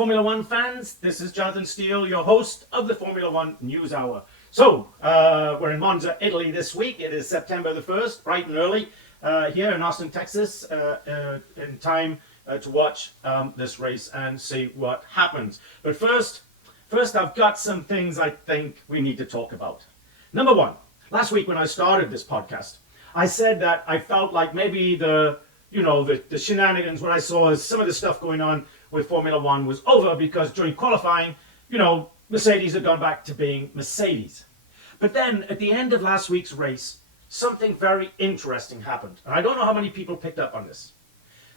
Formula One fans, this is Jonathan Steele, your host of the Formula One News Hour. So, we're in Monza, Italy this week. It is September the 1st, bright and early, here in Austin, Texas, in time to watch this race and see what happens. But first I've got some things I think we need to talk about. Number one, last week when I started this podcast, I said that I felt like maybe the shenanigans, what I saw as some of the stuff going on with Formula One was over because during qualifying, Mercedes had gone back to being Mercedes. But then at the end of last week's race, something very interesting happened. And I don't know how many people picked up on this.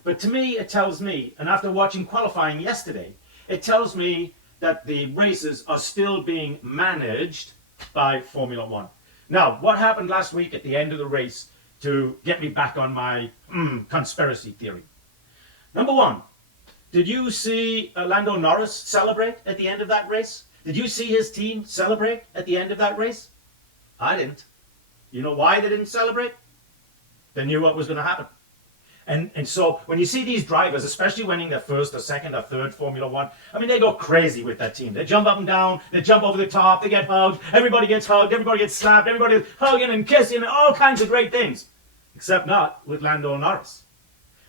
But to me, it tells me, and after watching qualifying yesterday, it tells me that the races are still being managed by Formula One. Now, what happened last week at the end of the race to get me back on my conspiracy theory? Number one, did you see Lando Norris celebrate at the end of that race? Did you see his team celebrate at the end of that race? I didn't. You know why they didn't celebrate? They knew what was going to happen. And so when you see these drivers, especially winning their first or second or third Formula One, I mean, they go crazy with that team. They jump up and down, they jump over the top, they get hugged, everybody gets slapped, everybody's hugging and kissing, and all kinds of great things. Except not with Lando Norris.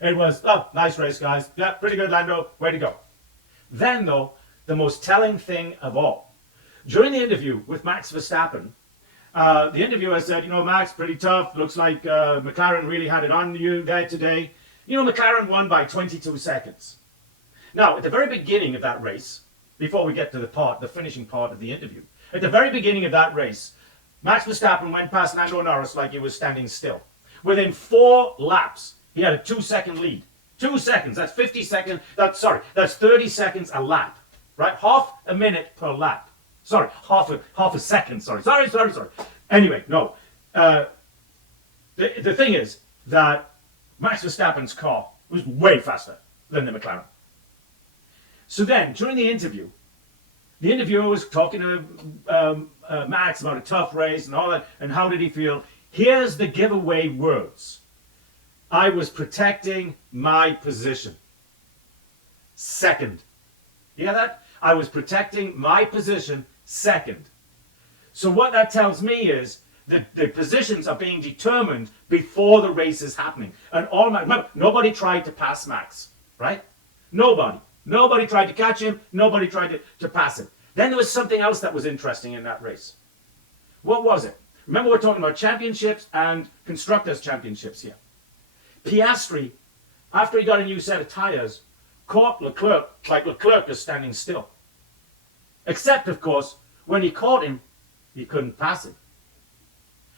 It was, oh, nice race, guys. Yeah, pretty good, Lando. Way to go. Then, though, the most telling thing of all. During the interview with Max Verstappen, the interviewer said, Max, pretty tough. Looks like McLaren really had it on you there today. McLaren won by 22 seconds. Now, at the very beginning of that race, before we get to the finishing part of the interview, at the very beginning of that race, Max Verstappen went past Lando Norris like he was standing still. Within 4 laps, he had a 2-second lead. 2 seconds, that's 50 seconds, that's 30 seconds a lap, right? Half a minute per lap. Sorry, half a second, sorry. Anyway, no. The thing is that Max Verstappen's car was way faster than the McLaren. So then, during the interviewer was talking to Max about a tough race and all that, and how did he feel? Here's the giveaway words. I was protecting my position. Second. You hear that? I was protecting my position second. So what that tells me is that the positions are being determined before the race is happening. And remember, nobody tried to pass Max, right? Nobody tried to catch him. Nobody tried to pass him. Then there was something else that was interesting in that race. What was it? Remember, we're talking about championships and constructors' championships here. Piastri, after he got a new set of tires, caught Leclerc like Leclerc is standing still. Except, of course, when he caught him, he couldn't pass him.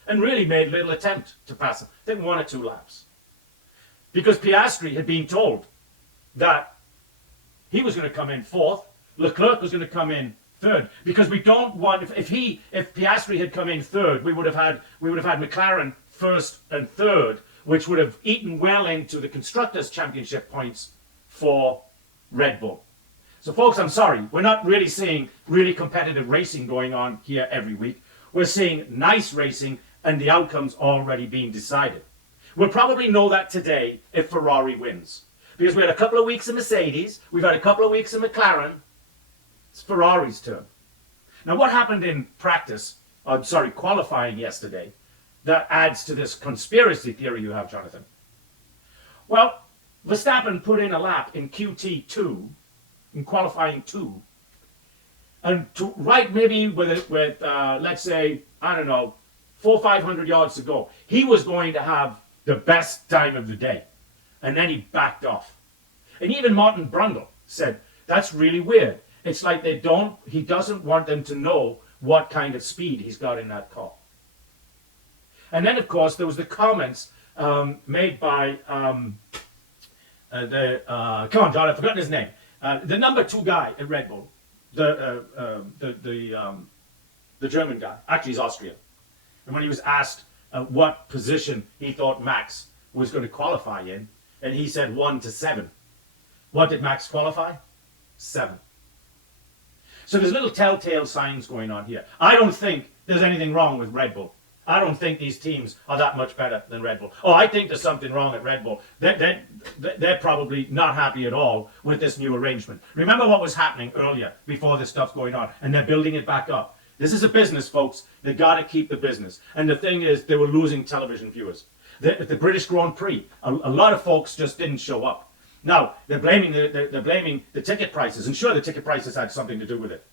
And really made little attempt to pass him. I think 1 or 2 laps. Because Piastri had been told that he was going to come in 4th, Leclerc was going to come in 3rd. Because we don't want, if Piastri had come in 3rd, we would have had McLaren 1st and 3rd, which would have eaten well into the Constructors' Championship points for Red Bull. So folks, I'm sorry, we're not really seeing really competitive racing going on here every week. We're seeing nice racing and the outcome's already being decided. We'll probably know that today if Ferrari wins. Because we had a couple of weeks of Mercedes, we've had a couple of weeks of McLaren. It's Ferrari's turn. Now what happened in qualifying yesterday, that adds to this conspiracy theory you have, Jonathan? Well, Verstappen put in a lap in QT2, in qualifying 2, and maybe with let's say, I don't know, 400 or 500 yards to go, he was going to have the best time of the day. And then he backed off. And even Martin Brundle said, that's really weird. It's like he doesn't want them to know what kind of speed he's got in that car. And then, of course, there was the comments made by come on, John, I've forgotten his name. The number 2 guy at Red Bull, the German guy. Actually, he's Austrian. And when he was asked what position he thought Max was going to qualify in, and he said 1 to 7. What did Max qualify? 7. So there's little telltale signs going on here. I don't think there's anything wrong with Red Bull. I don't think these teams are that much better than Red Bull. Oh, I think there's something wrong at Red Bull. They're probably not happy at all with this new arrangement. Remember what was happening earlier before this stuff's going on, and they're building it back up. This is a business, folks. They got to keep the business. And the thing is, they were losing television viewers. The British Grand Prix, a lot of folks just didn't show up. Now, they're blaming the ticket prices, and sure, the ticket prices had something to do with it.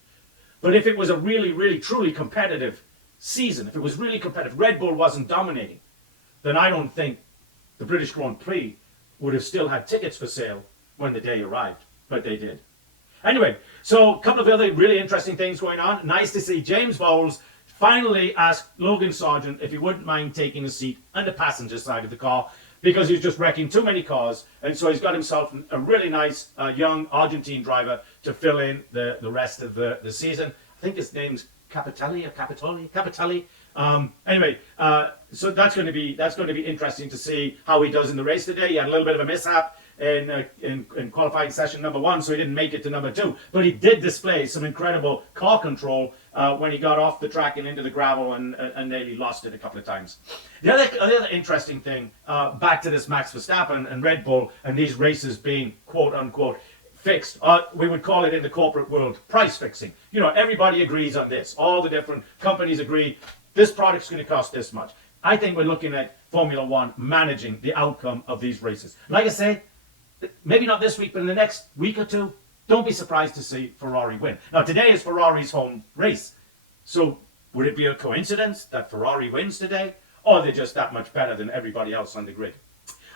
But if it was a really, really, truly competitive season, if it was really competitive, Red Bull wasn't dominating, then I don't think the British Grand Prix would have still had tickets for sale when the day arrived, but they did. Anyway, so a couple of other really interesting things going on. Nice to see James Bowles finally asked Logan Sargent if he wouldn't mind taking a seat on the passenger side of the car because he's just wrecking too many cars. And so he's got himself a really nice young Argentine driver to fill in the rest of the season. I think his name's Capitelli or Capitelli. Anyway, so that's going to be interesting to see how he does in the race today. He had a little bit of a mishap in qualifying session number 1, so he didn't make it to number 2. But he did display some incredible car control when he got off the track and into the gravel and nearly lost it a couple of times. The other interesting thing, back to this Max Verstappen and Red Bull and these races being quote unquote fixed, we would call it in the corporate world price fixing. You know, everybody agrees on this. All the different companies agree this product's going to cost this much. I think we're looking at Formula One managing the outcome of these races. Like I say, maybe not this week, but in the next week or two, don't be surprised to see Ferrari win. Now, today is Ferrari's home race. So would it be a coincidence that Ferrari wins today? Or are they just that much better than everybody else on the grid?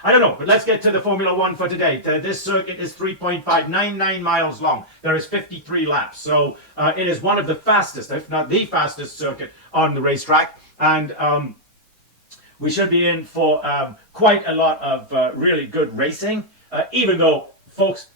I don't know, but let's get to the Formula One for today. This circuit is 3.599 miles long. There is 53 laps. So it is one of the fastest, if not the fastest circuit on the racetrack. And we should be in for quite a lot of really good racing. Even though, folks,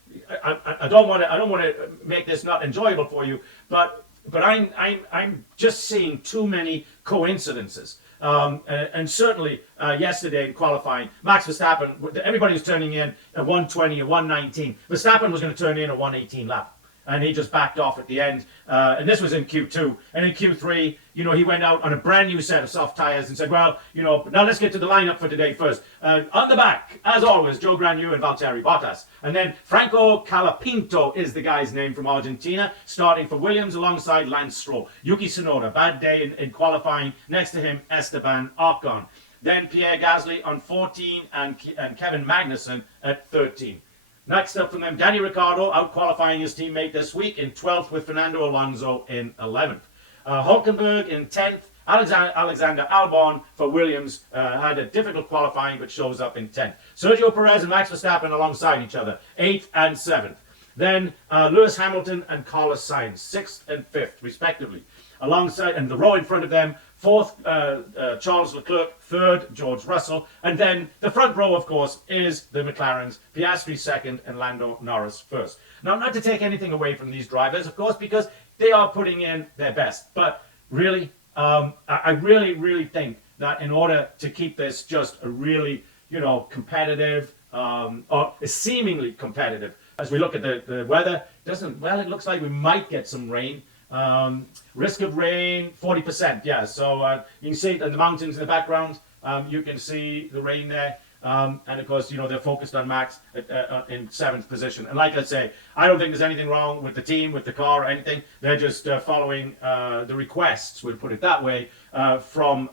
I don't want to make this not enjoyable for you, but I'm just seeing too many coincidences. And certainly yesterday in qualifying, Max Verstappen, everybody was turning in at 120 or 119. Verstappen was going to turn in a 118 lap. And he just backed off at the end. And this was in Q2. And in Q3, you know, he went out on a brand new set of soft tires and said, well, you know, now let's get to the lineup for today first. On the back, as always, Joe Granu and Valtteri Bottas. And then Franco Colapinto is the guy's name from Argentina, starting for Williams alongside Lance Stroll. Yuki Tsunoda, bad day in qualifying. Next to him, Esteban Ocon. Then Pierre Gasly on 14 and Kevin Magnussen at 13. Next up from them, Danny Ricciardo out-qualifying his teammate this week in 12th with Fernando Alonso in 11th. Hulkenberg in 10th. Alexander Albon for Williams had a difficult qualifying but shows up in 10th. Sergio Perez and Max Verstappen alongside each other, 8th and 7th. Then Lewis Hamilton and Carlos Sainz, 6th and 5th respectively. Alongside, and the row in front of them, 4th Charles Leclerc, 3rd George Russell, and then the front row, of course, is the McLarens, Piastri 2nd and Lando Norris 1st. Now, not to take anything away from these drivers, of course, because they are putting in their best, but really, I really think that in order to keep this just a really, you know, competitive, or seemingly competitive, as we look at the weather, it looks like we might get some rain. Risk of rain, 40%, yeah. So you can see it in the mountains in the background. You can see the rain there. And of course, you know, they're focused on Max in 7th position. And like I say, I don't think there's anything wrong with the team, with the car or anything. They're just following the requests, we'll put it that way, from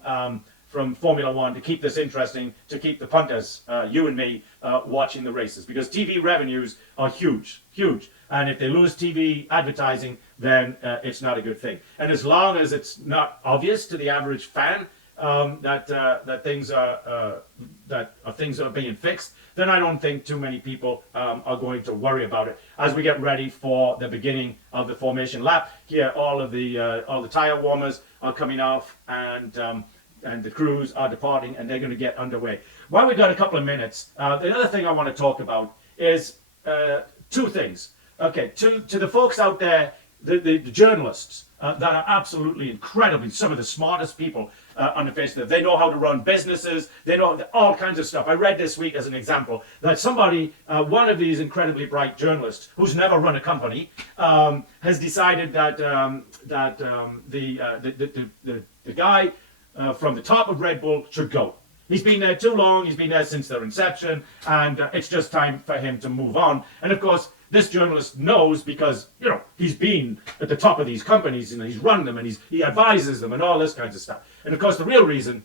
Formula One to keep this interesting, to keep the punters, you and me, watching the races. Because TV revenues are huge, huge. And if they lose TV advertising, then it's not a good thing. And as long as it's not obvious to the average fan that things are being fixed, then I don't think too many people are going to worry about it. As we get ready for the beginning of the formation lap, here all the tire warmers are coming off, and the crews are departing, and they're going to get underway. While we've got a couple of minutes, the other thing I want to talk about is two things. Okay, to the folks out there, the journalists that are absolutely incredibly, some of the smartest people on the face of it. They know how to run businesses. They know all kinds of stuff. I read this week as an example that somebody, one of these incredibly bright journalists who's never run a company, has decided that the guy from the top of Red Bull should go. He's been there too long. He's been there since their inception, and it's just time for him to move on. And of course, this journalist knows because, you know, he's been at the top of these companies and he's run them and he advises them and all this kinds of stuff. And of course, the real reason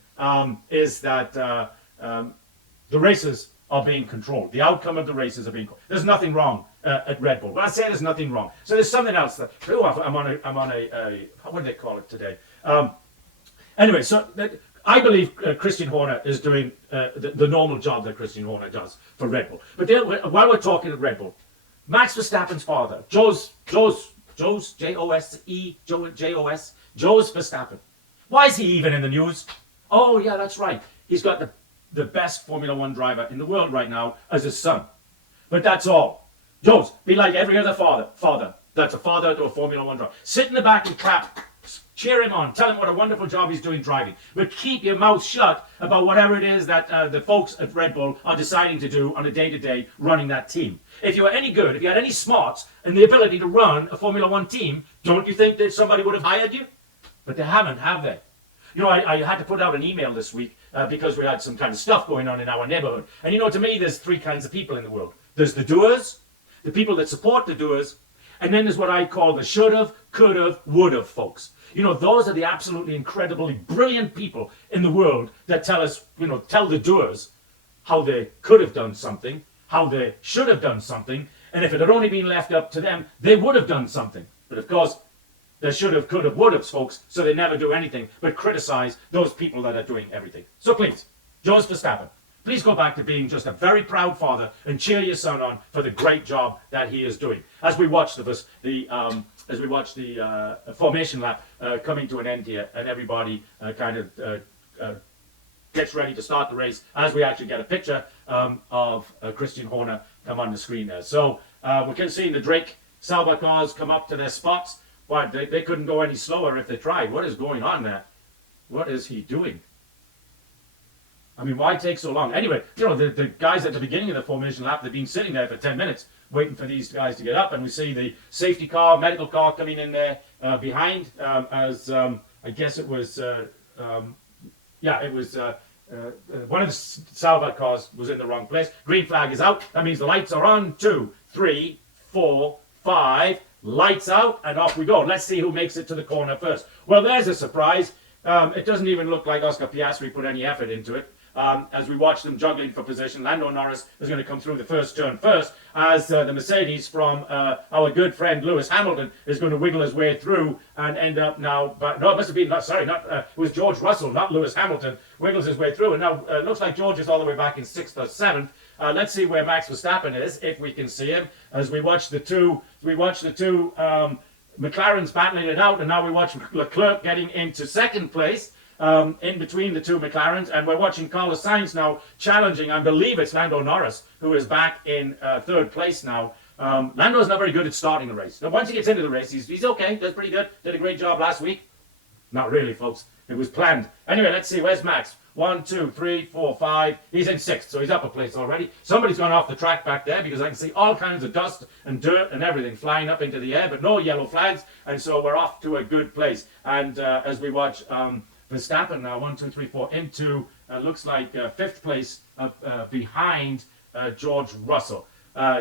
is that the races are being controlled. The outcome of the races are being controlled. There's nothing wrong at Red Bull. When I say there's nothing wrong, so there's something else that I'm on a what do they call it today? Anyway, so I believe Christian Horner is doing the normal job that Christian Horner does for Red Bull. But while we're talking at Red Bull, Max Verstappen's father, Jos Verstappen. Why is he even in the news? Oh yeah, that's right. He's got the best Formula One driver in the world right now as his son. But that's all. Jos, be like every other father that's a father to a Formula One driver. Sit in the back and clap. Cheer him on. Tell him what a wonderful job he's doing driving. But keep your mouth shut about whatever it is that the folks at Red Bull are deciding to do on a day-to-day running that team. If you were any good, if you had any smarts and the ability to run a Formula One team, don't you think that somebody would have hired you? But they haven't, have they? You know, I had to put out an email this week because we had some kind of stuff going on in our neighborhood. And you know, to me, there's three kinds of people in the world. There's the doers, the people that support the doers, and then there's what I call the should've, could've, would've folks. You know, those are the absolutely incredibly brilliant people in the world that tell us, you know, tell the doers how they could have done something, how they should have done something, and if it had only been left up to them, they would have done something. But of course, they should have, could have, would have folks, so they never do anything but criticize those people that are doing everything. So please, Jos Verstappen, please go back to being just a very proud father and cheer your son on for the great job that he is doing. As we watch the formation lap coming to an end here, and everybody gets ready to start the race, as we actually get a picture of Christian Horner come on the screen there. So we can see the Drake Sauber cars come up to their spots. Why, they couldn't go any slower if they tried. What is going on there? What is he doing? I mean, why take so long? Anyway, you know, the guys at the beginning of the formation lap, they've been sitting there for 10 minutes waiting for these guys to get up, and we see the safety car, medical car coming in there behind I guess it was, one of the Sauber cars was in the wrong place. Green flag is out. That means the lights are on. 2, 3, 4, 5. Lights out, and off we go. Let's see who makes it to the corner first. Well, there's a surprise. It doesn't even look like Oscar Piastri put any effort into it. As we watch them juggling for position, Lando Norris is going to come through the first turn first, as the Mercedes from our good friend Lewis Hamilton is going to wiggle his way through and end up now, but no, it must have been, it was George Russell, not Lewis Hamilton, wiggles his way through, and now it looks like George is all the way back in 6th or 7th. Let's see where Max Verstappen is, if we can see him, as we watch the two McLarens battling it out, and now we watch Leclerc getting into 2nd place. In between the two McLarens, and we're watching Carlos Sainz now challenging, I believe it's Lando Norris, who is back in 3rd place now. Lando's not very good at starting the race. Now, once he gets into the race, he's okay, does pretty good, did a great job last week. Not really, folks, it was planned. Anyway, let's see, where's Max? 1, 2, 3, 4, 5, he's in 6th, so he's up a place already. Somebody's gone off the track back there, because I can see all kinds of dust and dirt and everything flying up into the air, but no yellow flags, and so we're off to a good place. And as we watch Verstappen now, 1, 2, 3, 4, into, looks like 5th place behind George Russell.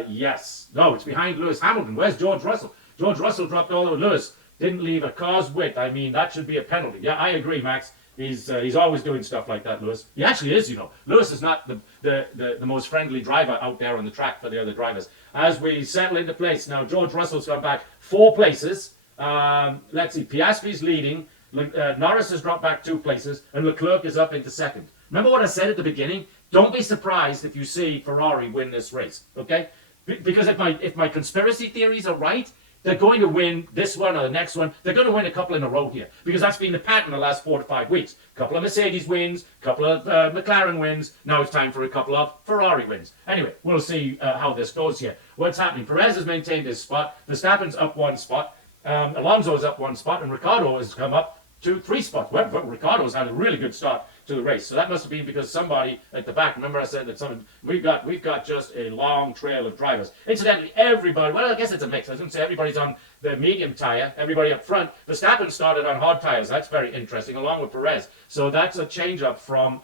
Yes. No, it's behind Lewis Hamilton. Where's George Russell? George Russell dropped all over Lewis. Didn't leave a car's width. I mean, that should be a penalty. Yeah, I agree, Max. He's always doing stuff like that, Lewis. He actually is, you know. Lewis is not the most friendly driver out there on the track for the other drivers. As we settle into place, now George Russell's gone back 4 places. Let's see, Piastri's leading. Norris has dropped back 2 places, and Leclerc is up into 2nd. Remember what I said at the beginning? Don't be surprised if you see Ferrari win this race, okay? Because if my conspiracy theories are right, they're going to win this one or the next one. They're going to win a couple in a row here, because that's been the pattern the last 4 to 5 weeks. A couple of Mercedes wins, a couple of McLaren wins. Now it's time for a couple of Ferrari wins. Anyway, we'll see how this goes here. What's happening? Perez has maintained his spot. Verstappen's up 1 spot. Alonso's up 1 spot, and Ricciardo has come up 2, 3 spots. Well, Ricardo's had a really good start to the race, so that must have been because somebody at the back. Remember, I said that we've got just a long trail of drivers. Incidentally, everybody. Well, I guess it's a mix. I was going to say everybody's on the medium tire. Everybody up front. Verstappen started on hard tires. That's very interesting, along with Perez. So that's a change up from,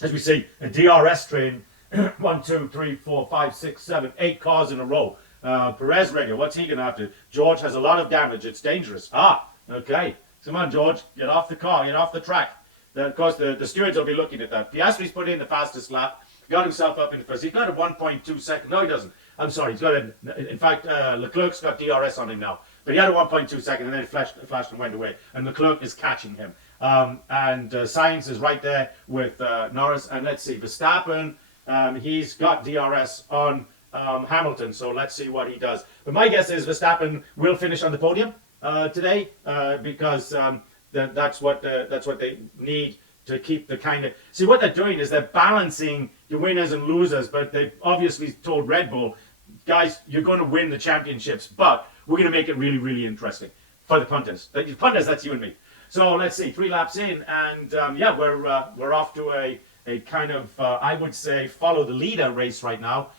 as we see, a DRS train. 1, 2, 3, 4, 5, 6, 7, 8 cars in a row. Perez radio. What's he going to have to do? George has a lot of damage. It's dangerous. Okay. Come on, George. Get off the car. Get off the track. Of course, the stewards will be looking at that. Piastri's put in the fastest lap. Got himself up in the first. He's got a 1.2 second. No, he doesn't. I'm sorry. He's got a. In fact, Leclerc's got DRS on him now. But he had a 1.2 second, and then it flashed and went away. And Leclerc is catching him. And Sainz is right there with Norris. And let's see, Verstappen. He's got DRS on Hamilton. So let's see what he does. But my guess is Verstappen will finish on the podium today because. That's what they need to keep the kind of... See, what they're doing is they're balancing your winners and losers, but they've obviously told Red Bull, guys, you're going to win the championships, but we're going to make it really, really interesting for the punters. The punters, that's you and me. So let's see, 3 laps in, and yeah, we're off to a kind of, I would say, follow the leader race right now,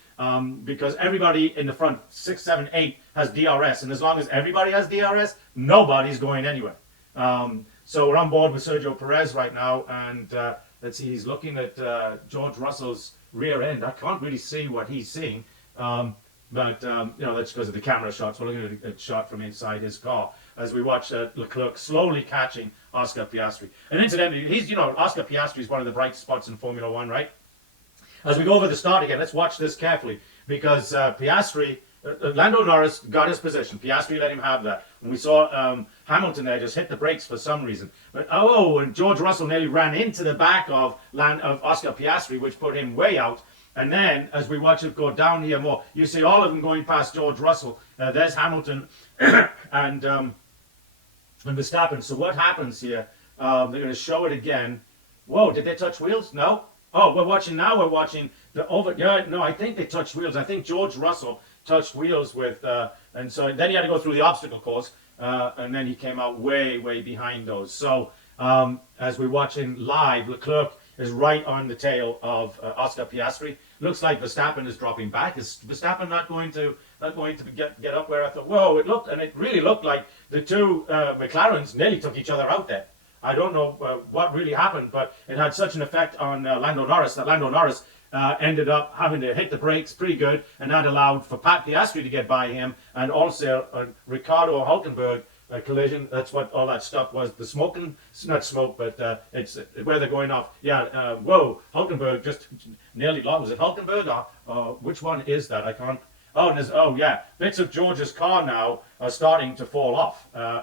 because everybody in the front, 6, 7, 8, has DRS, and as long as everybody has DRS, nobody's going anywhere. So we're on board with Sergio Perez right now, and let's see, he's looking at George Russell's rear end. I can't really see what he's seeing, but you know, that's because of the camera shots. We're looking at a shot from inside his car as we watch Leclerc slowly catching Oscar Piastri. And incidentally, Oscar Piastri is one of the bright spots in Formula One, right? As we go over the start again, let's watch this carefully, because Piastri... Lando Norris got his position. Piastri let him have that. And we saw Hamilton there just hit the brakes for some reason. But and George Russell nearly ran into the back of Oscar Piastri, which put him way out. And then, as we watch it go down here more, you see all of them going past George Russell. There's Hamilton and Verstappen. So what happens here? They're going to show it again. Whoa, did they touch wheels? No. Oh, we're watching the over. Yeah, no, I think they touched wheels. I think George Russell touched wheels with, and so then he had to go through the obstacle course, and then he came out way, way behind those. So as we're watching live, Leclerc is right on the tail of Oscar Piastri. Looks like Verstappen is dropping back. Is Verstappen not going to get up where I thought? Whoa! It really looked like the two McLarens nearly took each other out there. I don't know what really happened, but it had such an effect on Lando Norris that Lando Norris ended up having to hit the brakes pretty good, and that allowed for Pat Piastri to get by him, and also Ricardo Hulkenberg collision. That's what all that stuff was. The smoking, not smoke, but it's where they're going off. Yeah, whoa, Hulkenberg just nearly lost. Was it Hulkenberg or which one is that? I can't. Oh, yeah, bits of George's car now are starting to fall off, so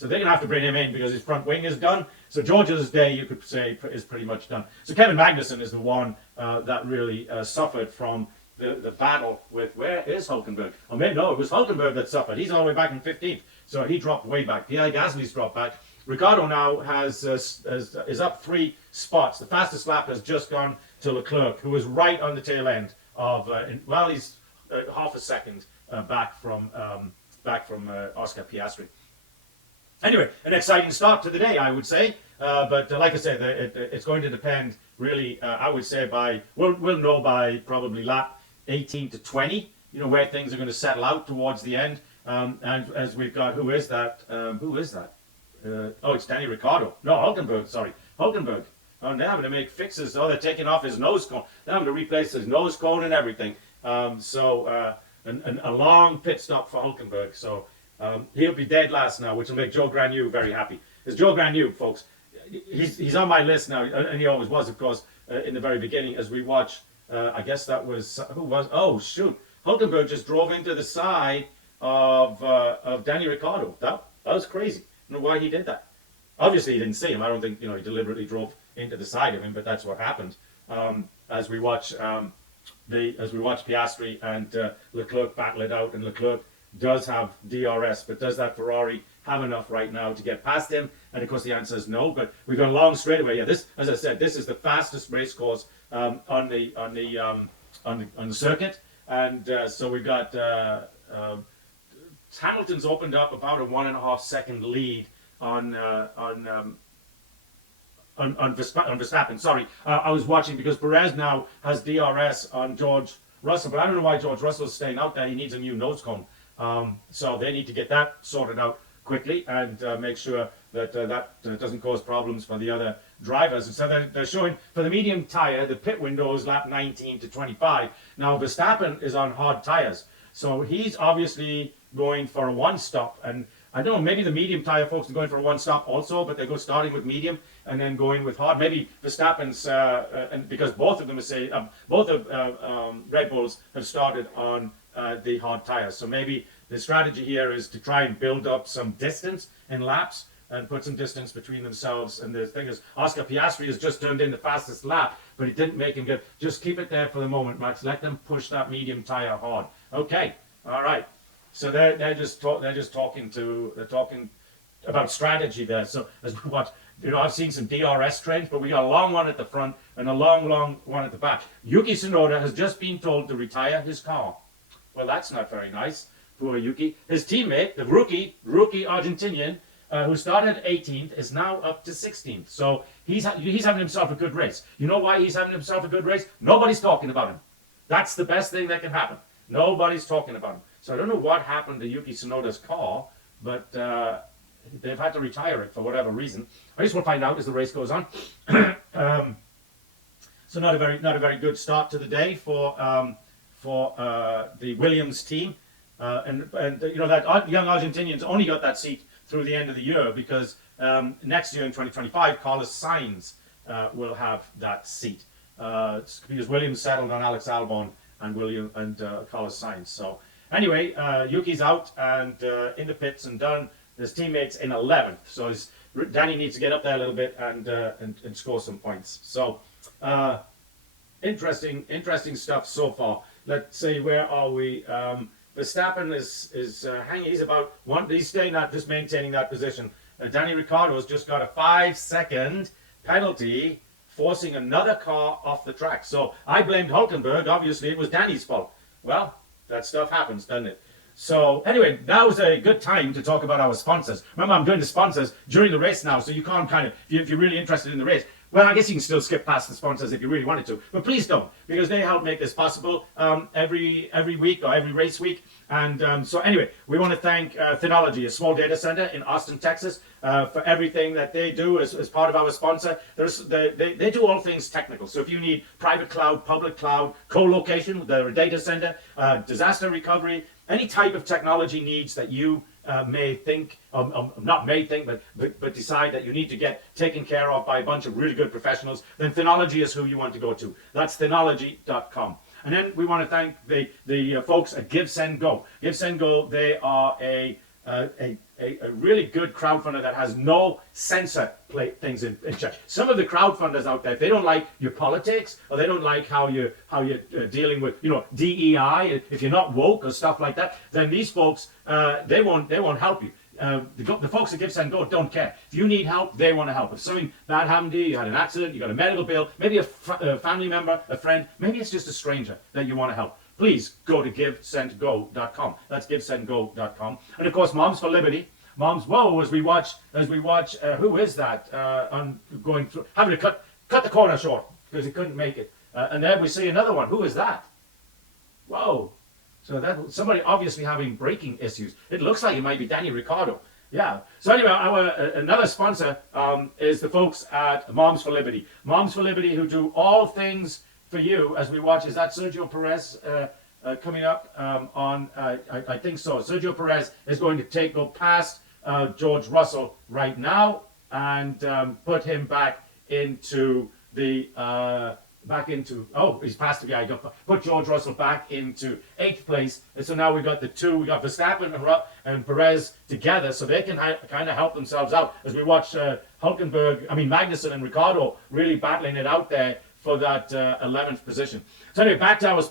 they're going to have to bring him in because his front wing is done. So George's day, you could say, is pretty much done. So Kevin Magnussen is the one that really suffered from the battle with, where is Hulkenberg? Oh, maybe, no, it was Hulkenberg that suffered. He's all the way back in 15th, so he dropped way back. Pierre Gasly's dropped back. Ricardo now is up 3 spots. The fastest lap has just gone to Leclerc, who was right on the tail end of, he's half a second back from Oscar Piastri. Anyway, an exciting start to the day, I would say. But like I said, it's going to depend really. I would say we'll know by probably lap 18 to 20. Where things are going to settle out towards the end. And as we've got, who is that? It's Danny Ricciardo. No, Hulkenberg. Sorry, Hulkenberg. Oh, they're having to make fixes. Oh, they're taking off his nose cone. They're having to replace his nose cone and everything. A long pit stop for Hulkenberg. So he'll be dead last now, which will make Joe Granu very happy. It's Joe Granu, folks. He's on my list now, and he always was, of course, in the very beginning. As we watch, I guess that was who was? Oh shoot! Hulkenberg just drove into the side of Danny Ricciardo. That was crazy. I don't know why he did that. Obviously, he didn't see him. I don't think he deliberately drove into the side of him, but that's what happened. As we watch Piastri and Leclerc battle it out, and Leclerc does have DRS, but does that Ferrari have enough right now to get past him? And of course, the answer is no. But we've got a long straightaway. Yeah, this, as I said, this is the fastest race course on the circuit, and so we've got Hamilton's opened up about a 1.5 second lead on Verstappen. Sorry, I was watching because Perez now has DRS on George Russell, but I don't know why George Russell is staying out there. He needs a new nose cone, so they need to get that sorted out quickly and make sure that that doesn't cause problems for the other drivers. And so they're showing for the medium tire, the pit window is lap 19 to 25. Now Verstappen is on hard tires, so he's obviously going for a one stop. And I don't know, maybe the medium tire folks are going for a one stop also, but they go starting with medium and then going with hard. Maybe Verstappen's, and because both of them say both of Red Bulls have started on the hard tires. So maybe the strategy here is to try and build up some distance in laps and put some distance between themselves. And the thing is, Oscar Piastri has just turned in the fastest lap, but it didn't make him good. Just keep it there for the moment, Max. Let them push that medium tire hard. Okay, all right. So they're talking about strategy there. So as we watch, I've seen some DRS trains, but we got a long one at the front and a long one at the back. Yuki Tsunoda has just been told to retire his car. Well, that's not very nice. Poor Yuki. His teammate, the rookie Argentinian, who started 18th, is now up to 16th. So he's having himself a good race. You know why he's having himself a good race? Nobody's talking about him. That's the best thing that can happen. Nobody's talking about him. So I don't know what happened to Yuki Tsunoda's car, but they've had to retire it for whatever reason. I just want to find out as the race goes on. So not a very good start to the day for the Williams team. And that young Argentinians only got that seat through the end of the year because next year in 2025, Carlos Sainz will have that seat because Williams settled on Alex Albon and Carlos Sainz. So anyway, Yuki's out and in the pits and done. His teammates in 11th. So Danny needs to get up there a little bit and score some points. So interesting stuff so far. Let's see, where are we? Verstappen is hanging. He's about one. He's staying that, just maintaining that position. Danny Ricciardo's just got a 5-second penalty, forcing another car off the track. So I blamed Hulkenberg. Obviously, it was Danny's fault. Well, that stuff happens, doesn't it? So anyway, that was a good time to talk about our sponsors. Remember, I'm doing the sponsors during the race now, so you can't if you're really interested in the race. Well, I guess you can still skip past the sponsors if you really wanted to, but please don't, because they help make this possible every week or every race week. And so anyway, we want to thank Thenology, a small data center in Austin, Texas, for everything that they do as part of our sponsor. They do all things technical. So if you need private cloud, public cloud, co-location, they're a data center, disaster recovery, any type of technology needs that you may think, not may think, but decide that you need to get taken care of by a bunch of really good professionals, then Thenology is who you want to go to. That's thenology.com. And then we want to thank the folks at Give, Send, Go. Give, Send, Go, they are a really good crowdfunder that has no censor things in check. Some of the crowdfunders out there, if they don't like your politics or they don't like how you're dealing with DEI, if you're not woke or stuff like that, then these folks they won't help you. The folks at Give, Send, Go don't care. If you need help, they want to help. If something bad happened to you, you had an accident, you got a medical bill, maybe a family member, a friend, maybe it's just a stranger that you want to help, please go to GiveSendGo.com. That's GiveSendGo.com. And of course, Moms for Liberty. Moms, whoa, as we watch, who is that? Going through, having to cut the corner short because he couldn't make it. And then we see another one. Who is that? Whoa. So that somebody obviously having braking issues. It looks like it might be Danny Ricciardo. Yeah. So anyway, another sponsor is the folks at Moms for Liberty. Moms for Liberty, who do all things for you as we watch. Is that Sergio Perez coming up on? I think so. Sergio Perez is going to go past George Russell right now and put him back into the. He's passed the guy. Put George Russell back into 8th place. And so now we got Verstappen and Perez together, so they can kind of help themselves out as we watch Magnussen and Ricciardo really battling it out there for that 11th position. So anyway, back to our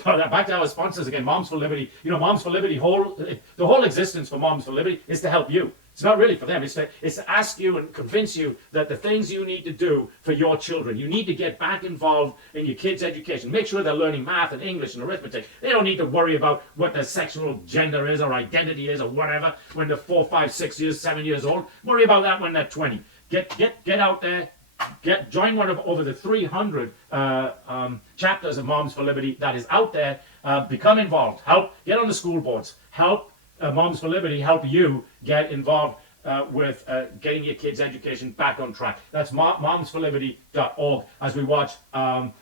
sponsors again. Moms for Liberty. You know, Moms for Liberty. The whole existence for Moms for Liberty is to help you. It's not really for them. It's to ask you and convince you that the things you need to do for your children, you need to get back involved in your kids' education. Make sure they're learning math and English and arithmetic. They don't need to worry about what their sexual gender is or identity is or whatever when they're 4, 5, 6 years, 7 years old. Worry about that when they're 20. Get out there. Join one of over the 300 chapters of Moms for Liberty that is out there. Become involved. Help. Get on the school boards. Help. Moms for Liberty help you get involved with getting your kids' education back on track. That's momsforliberty.org as we watch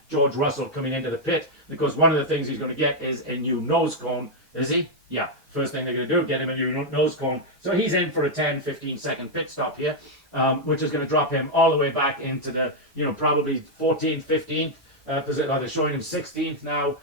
George Russell coming into the pit, because one of the things he's going to get is a new nose cone. Is he? Yeah. First thing they're going to do, get him a new nose cone. So he's in for a 10, 15-second pit stop here, which is going to drop him all the way back into the, probably 14th, 15th position. They're showing him 16th now.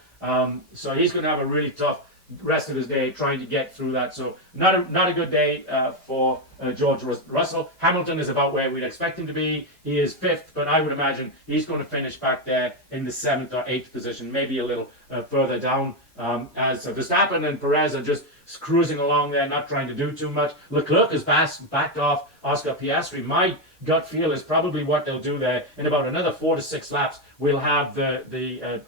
So he's going to have a really tough rest of his day trying to get through that. So not a good day for George Russell. Hamilton is about where we'd expect him to be. He is 5th, but I would imagine he's going to finish back there in the 7th or 8th position, maybe a little further down, as Verstappen and Perez are just cruising along there, not trying to do too much. Leclerc is backed off Oscar Piastri. My gut feel is probably what they'll do there in about another 4 to 6 laps. We'll have the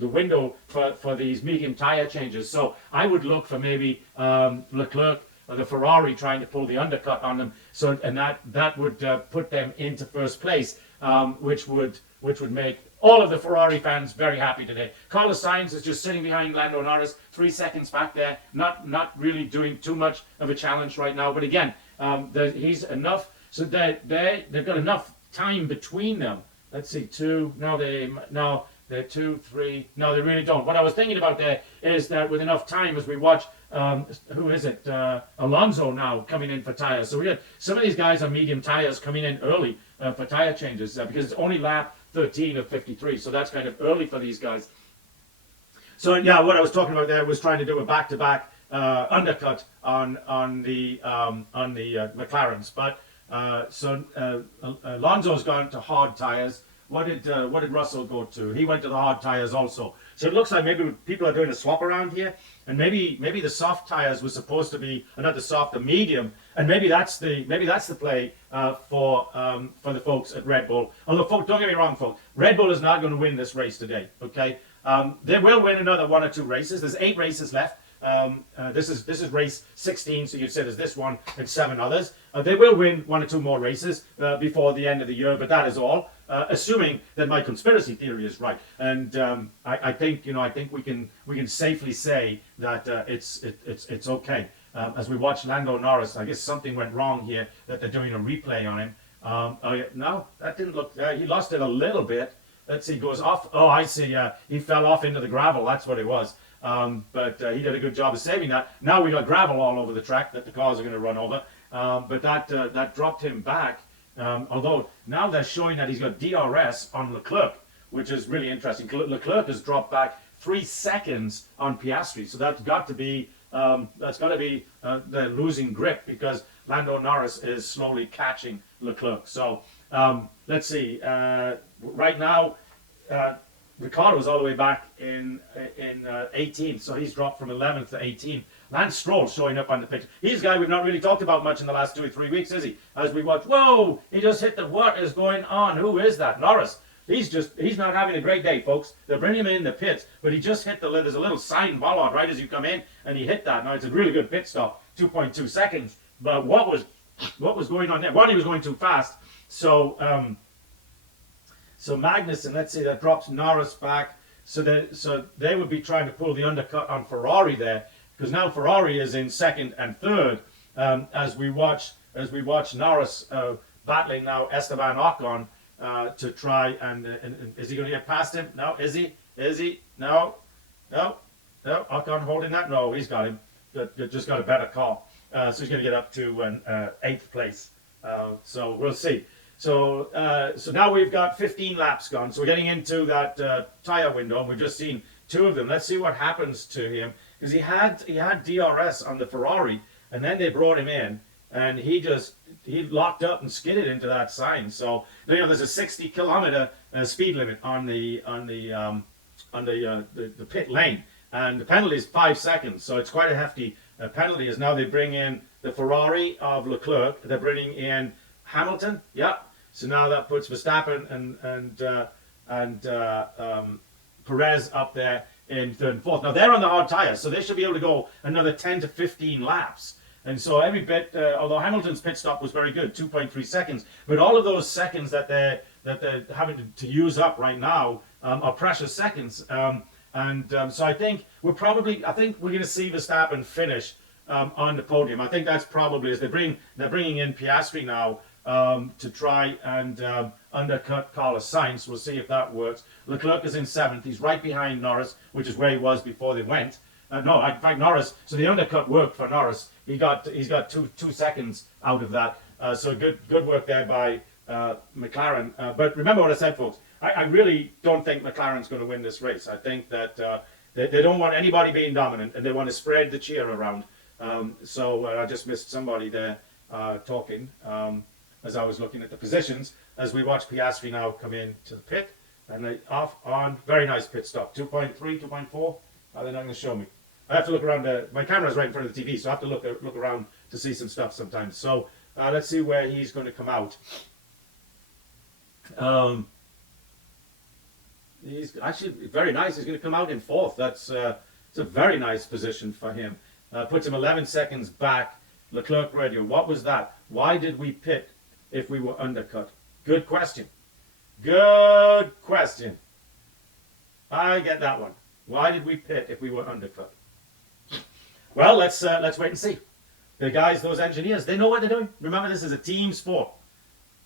window for these medium tire changes. So I would look for maybe Leclerc or the Ferrari trying to pull the undercut on them. So that would put them into first place, which would make all of the Ferrari fans very happy today. Carlos Sainz is just sitting behind Lando Norris, 3 seconds back there, not really doing too much of a challenge right now. But again, he's enough. So they've got enough time between them. Let's see, 2. They're 2, 3. No, they really don't. What I was thinking about there is that with enough time, as we watch, who is it? Alonso now coming in for tires. So we had some of these guys on medium tires coming in early for tire changes because it's only lap 13 of 53. So that's kind of early for these guys. So yeah, what I was talking about there was trying to do a back-to-back undercut on the McLarens, but. Alonso's gone to hard tires. What did Russell go to? He went to the hard tires also. So it looks like maybe people are doing a swap around here, and maybe the soft tires were supposed to be not the soft, the medium, and maybe that's the play for the folks at Red Bull. Although, folks, don't get me wrong, folks, Red Bull is not going to win this race today. Okay, they will win another 1 or 2 races. There's 8 races left. This is race 16, so you'd say there's this one and 7 others. They will win 1 or 2 more races before the end of the year, but that is all, assuming that my conspiracy theory is right. And I think we can safely say that it's okay. As we watch Lando Norris, I guess something went wrong here that they're doing a replay on him. No, that didn't look. He lost it a little bit. Let's see, goes off. Oh, I see. He fell off into the gravel. That's what it was. But he did a good job of saving that. Now we got gravel all over the track that the cars are going to run over. But that dropped him back. Although now they're showing that he's got DRS on Leclerc, which is really interesting. Leclerc has dropped back 3 seconds on Piastri, so that's got to be they're losing grip because Lando Norris is slowly catching Leclerc. So let's see. Right now. Ricardo's all the way back in 18th, so he's dropped from 11th to 18th. Lance Stroll showing up on the picture. He's a guy we've not really talked about much in the last 2 or 3 weeks, is he? As we watch, whoa, he just hit what is going on? Who is that? Norris. He's not having a great day, folks. They're bringing him in the pits, but he just hit there's a little sign bollard right as you come in, and he hit that. Now it's a really good pit stop, 2.2 seconds. But what was going on there? One, he was going too fast. So Magnussen, let's see, that drops Norris back. So they would be trying to pull the undercut on Ferrari there, because now Ferrari is in 2nd and 3rd as we watch Norris battling now Esteban Ocon to try and is he going to get past him? No, is he? No. Ocon holding that? No, he's got him. Just got a better call. So he's going to get up to 8th place. So we'll see. So now we've got 15 laps gone. So we're getting into that tire window, and we've just seen 2 of them. Let's see what happens to him, because he had DRS on the Ferrari, and then they brought him in, and he locked up and skidded into that sign. So there's a 60-kilometer speed limit on the pit lane, and the penalty is 5 seconds. So it's quite a hefty penalty. As now they bring in the Ferrari of Leclerc, they're bringing in Hamilton. Yeah. So now that puts Verstappen and Perez up there in third and fourth. Now they're on the hard tires, so they should be able to go another 10 to 15 laps. And so every bit, although Hamilton's pit stop was very good, 2.3 seconds, but all of those seconds that they're having to use up right now are precious seconds. So I think we're going to see Verstappen finish on the podium. I think that's probably as they're bringing in Piastri now to try and undercut Carlos Sainz. We'll see if that works. Leclerc is in 7th. He's right behind Norris, which is where he was before they went. No, in fact, Norris. So the undercut worked for Norris. He's got 2 seconds out of that. So good work there by McLaren. But remember what I said, folks. I really don't think McLaren's going to win this race. I think that they don't want anybody being dominant, and they want to spread the cheer around. So I just missed somebody there talking as I was looking at the positions as we watch Piastri now come in to the pit, and they off on very nice pit stop. 2.3, 2.4. They're not going to show me. I have to look around. My camera's right in front of the TV, so I have to look around to see some stuff sometimes. So let's see where he's going to come out. He's actually very nice. He's going to come out in 4th. It's a very nice position for him. Puts him 11 seconds back. Leclerc radio. What was that? Why did we pit if we were undercut? Good question. Good question. I get that one. Why did we pit if we were undercut? Well, let's wait and see. The guys, those engineers, they know what they're doing. Remember, this is a team sport.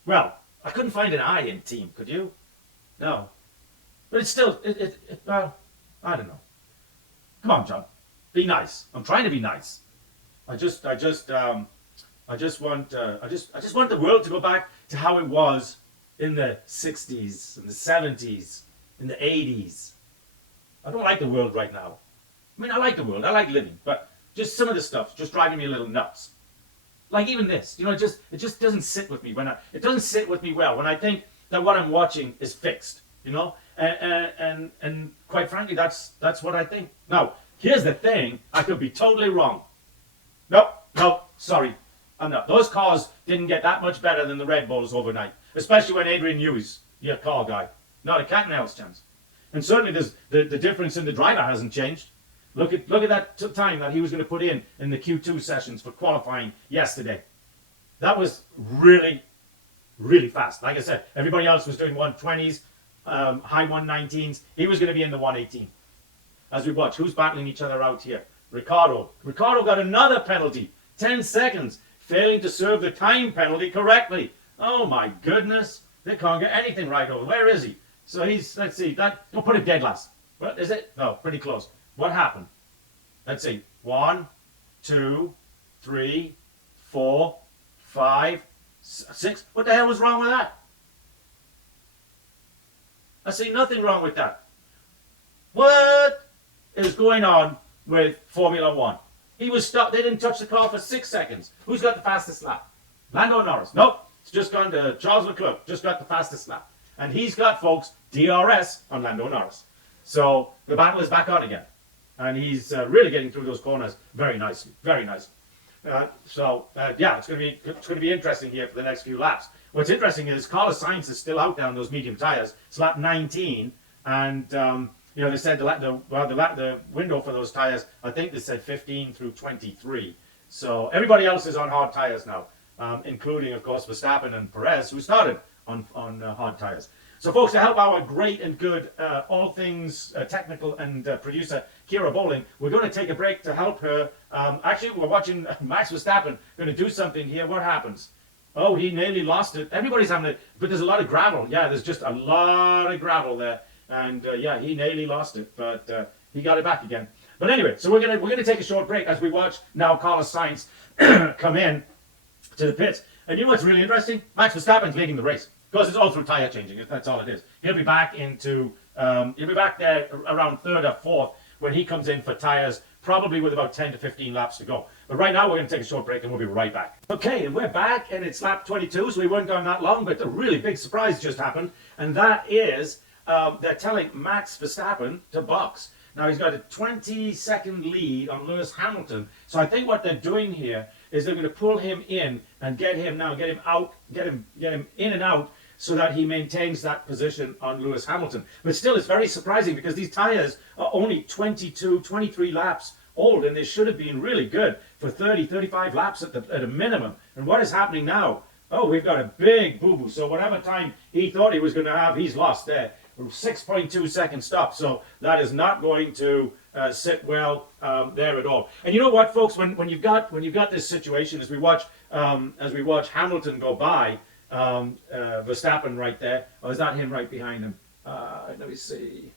Well, I couldn't find an I in team. Could you? No. But it's still, well, I don't know. Come on, John. Be nice. I'm trying to be nice. I just want the world to go back to how it was in the 60s, in the 70s, in the 80s. I don't like the world right now. I mean, I like the world. I like living, but just some of the stuff just driving me a little nuts. Like even this, it just doesn't sit with me it doesn't sit with me well when I think that what I'm watching is fixed, and quite frankly, that's what I think. Now, here's the thing: I could be totally wrong. No, sorry, I'm not. Those cars didn't get that much better than the Red Bulls overnight, especially when Adrian Newey's your car guy. Not a cat and mouse chance. And certainly, there's the difference in the driver hasn't changed. Look at that time that he was going to put in the Q2 sessions for qualifying yesterday. That was really, really fast. Like I said, everybody else was doing 120s, high 119s. He was going to be in the 118. As we watch, who's battling each other out here? Ricardo. Ricardo got another penalty, 10 seconds, failing to serve the time penalty correctly. Oh my goodness, they can't get anything right over. Where is he? So let's see, don't put it dead last. What is it? No, pretty close. What happened? Let's see. 1, 2, 3, 4, 5, 6. What the hell was wrong with that? I see nothing wrong with that. What is going on with Formula One? He was stopped. They didn't touch the car for 6 seconds. Who's got the fastest lap? Lando Norris. Nope. It's just gone to Charles Leclerc. Just got the fastest lap. And he's got, folks, DRS on Lando Norris. So the battle is back on again. And he's really getting through those corners very nicely. Very nicely. Yeah, it's going to be interesting here for the next few laps. What's interesting is Carlos Sainz is still out there on those medium tires. It's lap 19, and they said the window for those tires, I think they said 15 through 23. So everybody else is on hard tires now, including, of course, Verstappen and Perez, who started on hard tires. So, folks, to help our great and good all things technical and producer, Kira Bowling, we're going to take a break to help her. Actually, we're watching Max Verstappen going to do something here. What happens? Oh, he nearly lost it. Everybody's having it, but there's a lot of gravel. Yeah, there's just a lot of gravel there. And, he nearly lost it, but he got it back again. But anyway, so we're gonna take a short break as we watch now Carlos Sainz come in to the pits. And you know what's really interesting? Max Verstappen's leading the race. Because it's all through tyre changing. That's all it is. He'll be back there around 3rd or 4th when he comes in for tyres, probably with about 10 to 15 laps to go. But right now, we're going to take a short break and we'll be right back. Okay, and we're back, and it's lap 22, so we weren't going that long, but a really big surprise just happened, and that is they're telling Max Verstappen to box. Now, he's got a 20-second lead on Lewis Hamilton, so I think what they're doing here is they're going to pull him in and get him out, get him in and out, so that he maintains that position on Lewis Hamilton. But still, it's very surprising because these tires are only 22, 23 laps old, and they should have been really good for 30, 35 laps at a minimum. And what is happening now? Oh, we've got a big boo-boo. So whatever time he thought he was going to have, he's lost there. 6.2 second stop. So that is not going to sit well there at all. And you know what, folks? When you've got this situation, as we watch Hamilton go by, Verstappen right there. Oh, is that him right behind him? Let me see.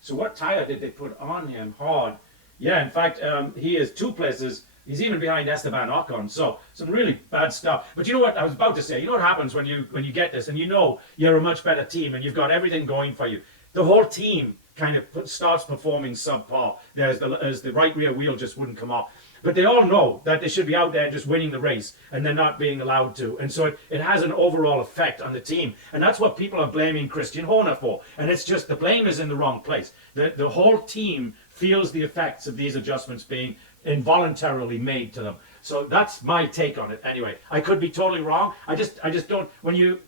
So what tire did they put on him? Hard. Yeah, in fact, he is 2 places. He's even behind Esteban Ocon. So some really bad stuff. But you know what I was about to say? You know what happens when you get this, and you know you're a much better team, and you've got everything going for you. The whole team kind of starts performing subpar. As the right rear wheel just wouldn't come off. But they all know that they should be out there just winning the race, and they're not being allowed to. And so it has an overall effect on the team. And that's what people are blaming Christian Horner for. And it's just the blame is in the wrong place. The whole team feels the effects of these adjustments being involuntarily made to them. So that's my take on it. Anyway, I could be totally wrong. I just don't, when you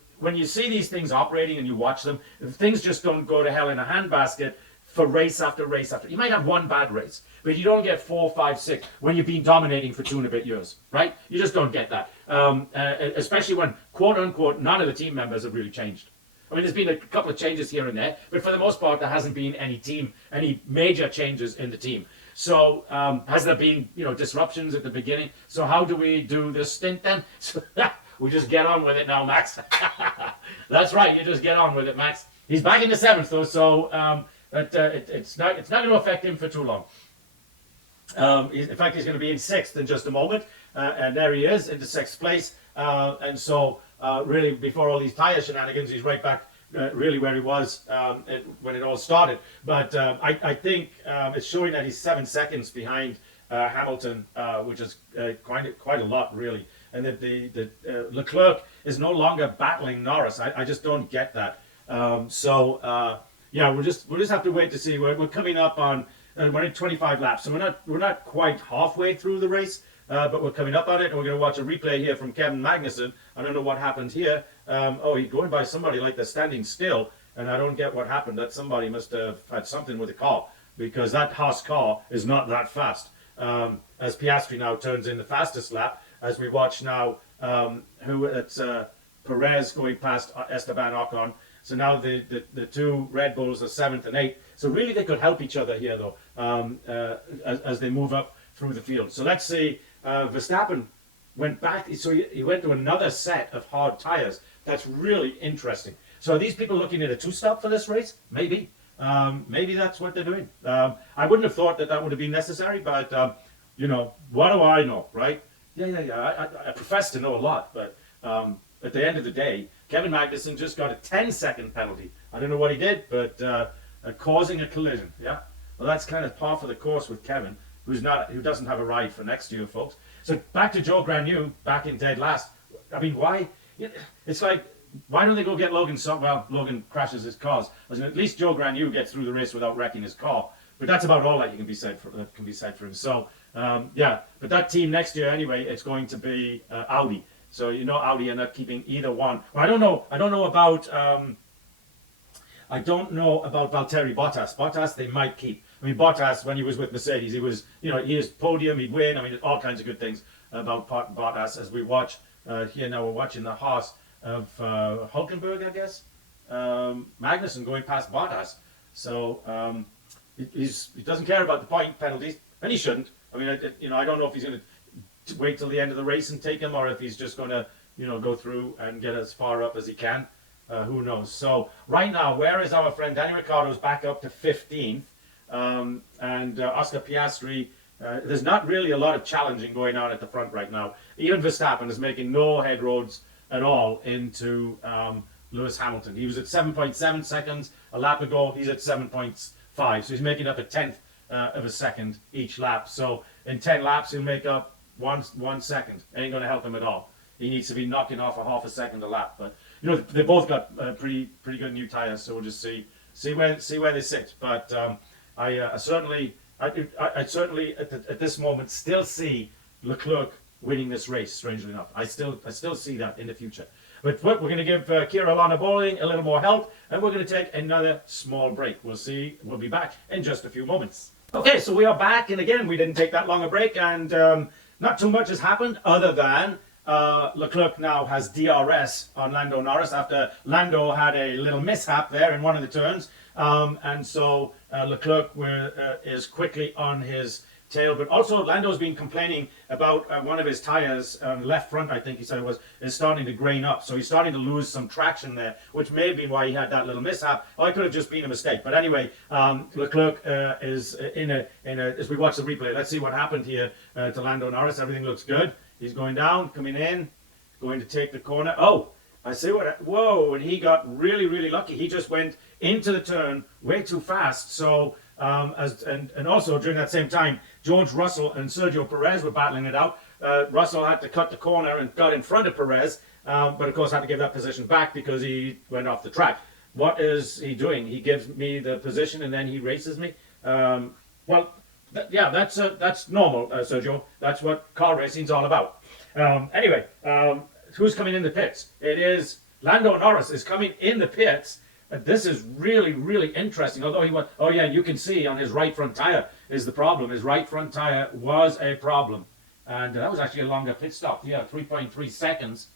see these things operating and you watch them, things just don't go to hell in a handbasket for race after race after. You might have one bad race, but you don't get 4, 5, 6 when you've been dominating for 2 and a bit years, right? You just don't get that, especially when, quote unquote, none of the team members have really changed. I mean, there's been a couple of changes here and there, but for the most part, there hasn't been any major changes in the team. So has there been, disruptions at the beginning? So how do we do this stint then? So, we just get on with it now, Max. That's right, you just get on with it, Max. He's back in the 7th though, so it's not going to affect him for too long. In fact, he's going to be in 6th in just a moment, and there he is in the 6th place. And so, really, before all these tire shenanigans, he's right back really where he was when it all started. But I think it's showing that he's 7 seconds behind Hamilton, which is quite a lot, really. And that the Leclerc is no longer battling Norris. I just don't get that. Yeah, we'll just have to wait to see. We're coming up on we're in 25 laps, so we're not quite halfway through the race, but we're coming up on it, and we're going to watch a replay here from Kevin Magnussen. I don't know what happened here. He's going by somebody like they're standing still, and I don't get what happened. That somebody must have had something with the car, because that Haas car is not that fast. As Piastri now turns in the fastest lap, as we watch now, it's Perez going past Esteban Ocon. So now the 2 Red Bulls are 7th and 8th. So really they could help each other here though, as they move up through the field. So let's see, Verstappen went back, so he went to another set of hard tires. That's really interesting. So are these people looking at a 2-stop for this race? Maybe. Maybe that's what they're doing. I wouldn't have thought that would have been necessary, but what do I know, right? Yeah. I profess to know a lot, but at the end of the day, Kevin Magnussen just got a 10-second penalty. I don't know what he did, but causing a collision. Yeah, well, that's kind of par for the course with Kevin, who doesn't have a ride for next year, folks. So back to Joe Granu, back in dead last. I mean, why? It's like, why don't they go get Logan? Well, Logan crashes his cars. At least Joe Granu gets through the race without wrecking his car. But that's about all that can be said for him. So yeah, but that team next year anyway, it's going to be Audi. So Audi are not keeping either one. Well, I don't know about Valtteri Bottas. Bottas they might keep. I mean, Bottas, when he was with Mercedes, he was he was podium, he'd win. I mean, all kinds of good things about Bottas. As we watch here now, we're watching the Haas of Hulkenberg, I guess. Magnussen going past Bottas. So he doesn't care about the point penalties, and he shouldn't. I mean, I don't know if he's going to wait till the end of the race and take him, or if he's just going to, go through and get as far up as he can. Who knows? So right now, where is our friend Danny Ricciardo's back up to 15th, and Oscar Piastri? There's not really a lot of challenging going on at the front right now. Even Verstappen is making no headroads at all into Lewis Hamilton. He was at 7.7 seconds a lap ago. He's at 7.5, so he's making up a tenth of a second each lap. So in 10 laps, he'll make up 1 second. Ain't going to help him at all. He needs to be knocking off a half a second a lap. But you know, they both got pretty good new tires. So we'll just see where they sit. But I certainly at this moment still see Leclerc winning this race. Strangely enough, I still see that in the future. But we're going to give Kira Lana Bowling a little more help, and we're going to take another small break. We'll be back in just a few moments. Okay, so we are back, and again, we didn't take that long a break, and not too much has happened other than Leclerc now has DRS on Lando Norris after Lando had a little mishap there in one of the turns, and so Leclerc is quickly on his tail. But also Lando's been complaining about one of his tires, left front I think he said it was, is starting to grain up, so he's starting to lose some traction there, which may have been why he had that little mishap, or it could have just been a mistake. But anyway, Leclerc is in a as we watch the replay, let's see what happened here to Lando Norris. Everything looks good. He's going down, coming in, going to take the corner. Oh, I see whoa, and he got really lucky. He just went into the turn way too fast. So and also during that same time, George Russell and Sergio Perez were battling it out. Russell had to cut the corner and got in front of Perez, but of course had to give that position back because he went off the track. What is he doing? He gives me the position and then he races me. Yeah, that's normal, Sergio. That's what car racing's all about. Anyway, who's coming in the pits? It is Lando Norris is coming in the pits. This is really interesting. Although he went, oh yeah, you can see on his right front tire is the problem. His right front tire was a problem, and that was actually a longer pit stop. Yeah, 3.3 seconds.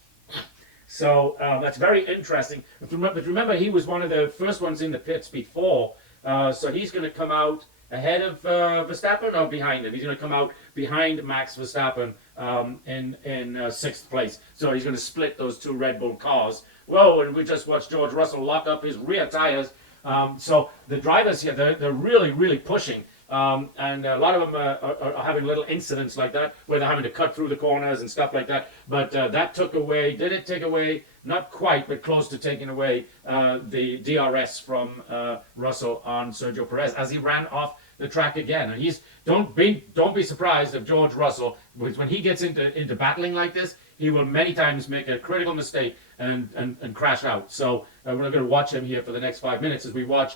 So that's very interesting. But remember, he was one of the first ones in the pits before, so he's going to come out ahead of Verstappen or behind him. He's going to come out behind Max Verstappen in sixth place. So he's going to split those two Red Bull cars. Whoa, and we just watched George Russell lock up his rear tires. So the drivers here, they're really pushing. And a lot of them are having little incidents like that, where they're having to cut through the corners and stuff like that. But that did it take away, not quite, but close to taking away the DRS from Russell on Sergio Perez as he ran off the track again. And don't be surprised if George Russell, when he gets into battling like this, he will many times make a critical mistake and crash out. So we're going to watch him here for the next 5 minutes as we watch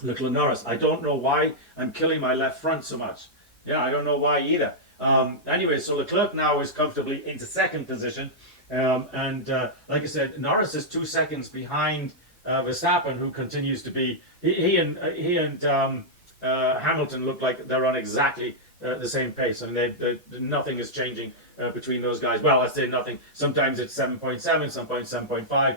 Leclerc Norris. I don't know why I'm killing my left front so much. Yeah, I don't know why either. Anyway, so Leclerc now is comfortably into second position. And like I said, Norris is 2 seconds behind Verstappen, who continues to be... He and Hamilton look like they're on exactly the same pace. I mean, nothing is changing between those guys. Well, I say nothing. Sometimes it's 7.7, sometimes 7.5.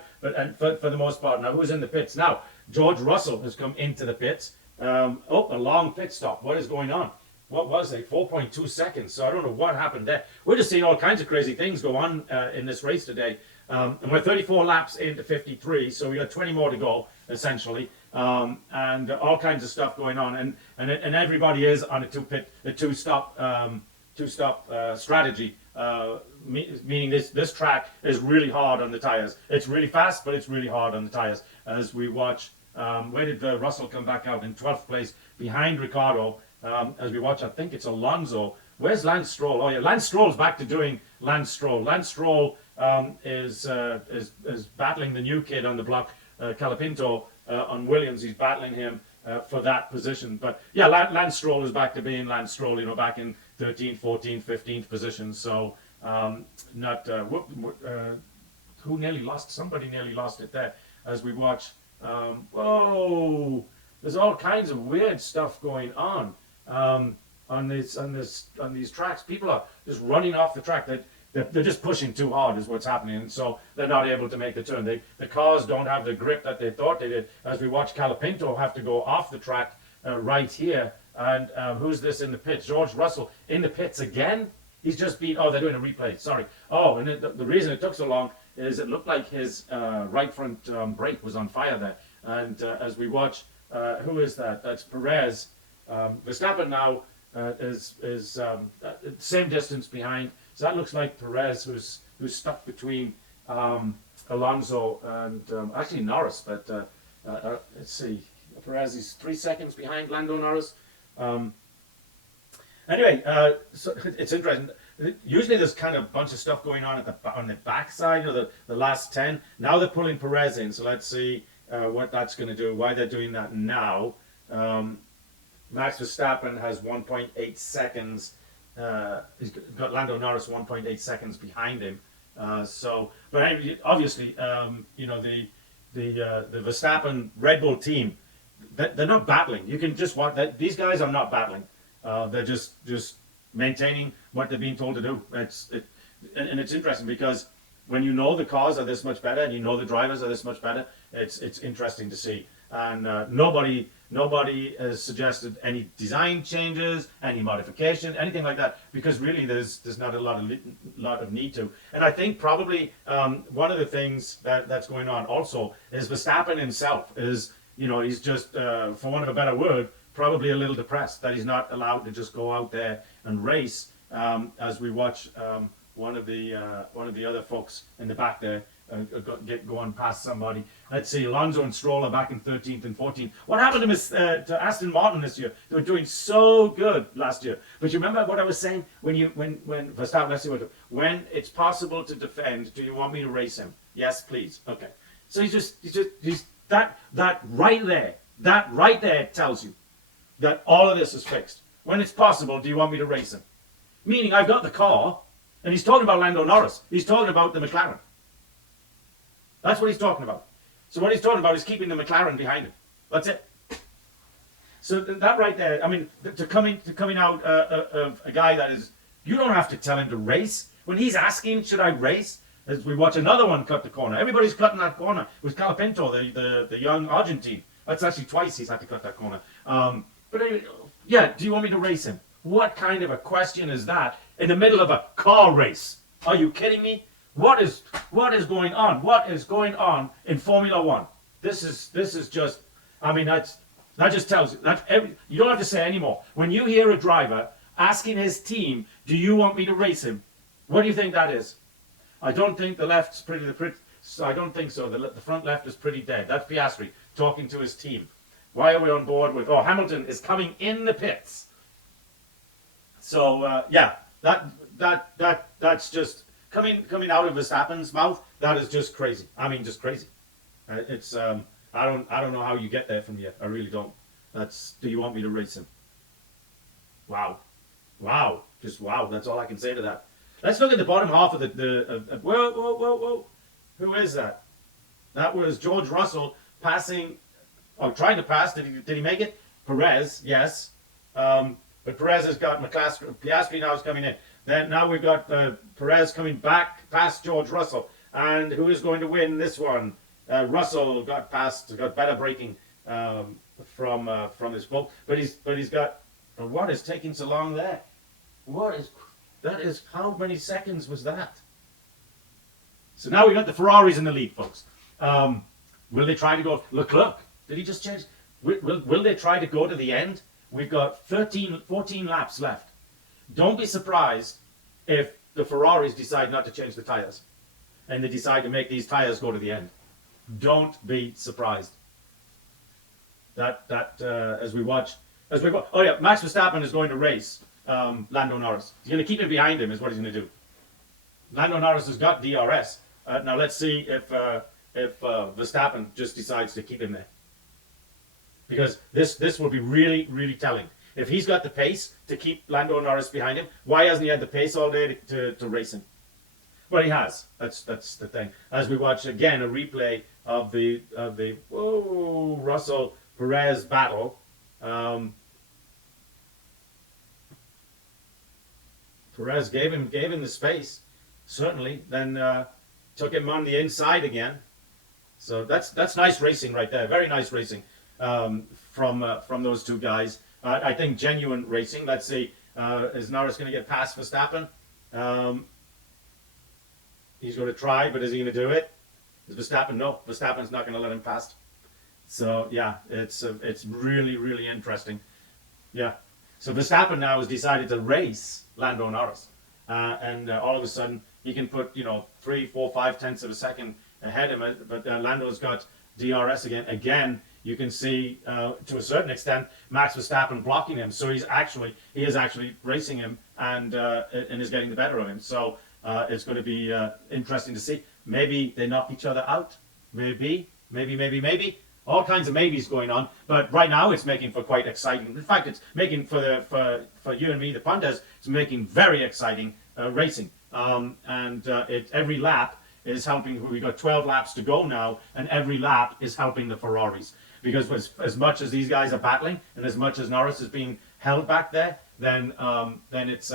But for the most part, now who's in the pits? Now, George Russell has come into the pits. A long pit stop. What is going on? What was it? 4.2 seconds. So I don't know what happened there. We're just seeing all kinds of crazy things go on in this race today. And we're 34 laps into 53, so we got 20 more to go, essentially. And all kinds of stuff going on. And everybody is on a two-stop strategy. Meaning this track is really hard on the tires. It's really fast, but it's really hard on the tires. As we watch, where did Russell come back out? In 12th place, behind Ricciardo. As we watch, I think it's Alonso. Where's Lance Stroll? Oh yeah, Lance Stroll's back to doing Lance Stroll. Lance Stroll is battling the new kid on the block, Calapinto, on Williams. He's battling him for that position. But yeah, Lance Stroll is back to being Lance Stroll, back in 13th, 14th, 15th position. So who nearly lost? Somebody nearly lost it there. As we watch, whoa, there's all kinds of weird stuff going on these tracks. People are just running off the track. They're just pushing too hard is what's happening, and so they're not able to make the turn. The cars don't have the grip that they thought they did. As we watch Calapinto have to go off the track right here. And who's this in the pits? George Russell in the pits again? He's just been... Oh, they're doing a replay. Sorry. Oh, and the reason it took so long is it looked like his right front brake was on fire there. And as we watch, who is that? That's Perez. Verstappen now is same distance behind. So that looks like Perez, who's stuck between Alonso and actually Norris. But let's see. Perez is 3 seconds behind Lando Norris. Anyway, so it's interesting. Usually there's kind of a bunch of stuff going on on the backside of the last 10. Now they're pulling Perez in, so let's see what that's going to do, why they're doing that now. Max Verstappen has 1.8 seconds. He's got Lando Norris 1.8 seconds behind him. But obviously, the Verstappen Red Bull team, they're not battling. You can just watch that. These guys are not battling. They're just maintaining what they're being told to do. And it's interesting because when you know the cars are this much better and you know the drivers are this much better, it's interesting to see. And nobody has suggested any design changes, any modification, anything like that, because really there's not a lot of need to. And I think probably one of the things that's going on also is Verstappen himself is, he's just, for want of a better word, probably a little depressed that he's not allowed to just go out there and race. As we watch one of the other folks in the back there going past somebody. Let's see, Alonso and Stroll are back in 13th and 14th. What happened to Aston Martin this year? They were doing so good last year. But you remember what I was saying when Verstappen, let's see when it's possible to defend, do you want me to race him? Yes, please. Okay. So he's that right there tells you that all of this is fixed. When it's possible, do you want me to race him? Meaning I've got the car, and he's talking about Lando Norris. He's talking about the McLaren. That's what he's talking about. So what he's talking about is keeping the McLaren behind him. That's it. So that right there, I mean, to coming out of a guy that is, you don't have to tell him to race. When he's asking, should I race? As we watch another one cut the corner. Everybody's cutting that corner. It was Calapinto, the young Argentine. That's actually twice he's had to cut that corner. But anyway, yeah, do you want me to race him? What kind of a question is that in the middle of a car race? Are you kidding me? What is going on? What is going on in Formula One? This is just, I mean, that just tells you that you don't have to say anymore. When you hear a driver asking his team, "Do you want me to race him?" What do you think that is? I don't think the left's pretty. I don't think so. The front left is pretty dead. That's Piastri talking to his team. Why are we on board with? Oh, Hamilton is coming in the pits. So yeah, that's just coming out of Verstappen's mouth. That is just crazy. I mean, just crazy. It's I don't know how you get there from here. I really don't. Do you want me to race him? Wow, just wow. That's all I can say to that. Let's look at the bottom half of whoa. Who is that? That was George Russell passing, or trying to pass. Did he make it? Perez, yes. But Perez has got Piastri now is coming in. Then now we've got Perez coming back past George Russell. And who is going to win this one? Russell got better braking from his boat. But he's got, what is taking so long there? How many seconds was that? So now we've got the Ferraris in the lead, folks. Will they try to go? Leclerc, did he just change? Will they try to go to the end? We've got 14 laps left. Don't be surprised if the Ferraris decide not to change the tires and they decide to make these tires go to the end. Don't be surprised. As we watch, oh yeah, Max Verstappen is going to race Lando Norris. He's going to keep him behind him is what he's going to do. Lando Norris has got DRS. Now let's see if Verstappen just decides to keep him there. Because this will be really, really telling. If he's got the pace to keep Lando Norris behind him, why hasn't he had the pace all day to race him? Well, he has. That's the thing. As we watch again a replay of the Russell Perez battle. Perez gave him the space, certainly. Then took him on the inside again. So that's nice racing right there. Very nice racing. From those two guys. I think genuine racing. Let's see, is Norris going to get past Verstappen? He's going to try, but is he going to do it? Is Verstappen? No, Verstappen's not going to let him past. So yeah, it's really, really interesting. Yeah. So Verstappen now has decided to race Lando Norris, and all of a sudden he can put 3, 4, 5 tenths of a second ahead of him. But Lando's got DRS again. you can see to a certain extent Max Verstappen blocking him. So he is actually racing him and is getting the better of him. So it's going to be interesting to see. Maybe they knock each other out. Maybe. All kinds of maybes going on, but right now it's making for quite exciting. In fact, it's making for you and me, the punters, it's making very exciting racing. Every lap is helping. We've got 12 laps to go now, and every lap is helping the Ferraris, because as much as these guys are battling, and as much as Norris is being held back there, then it's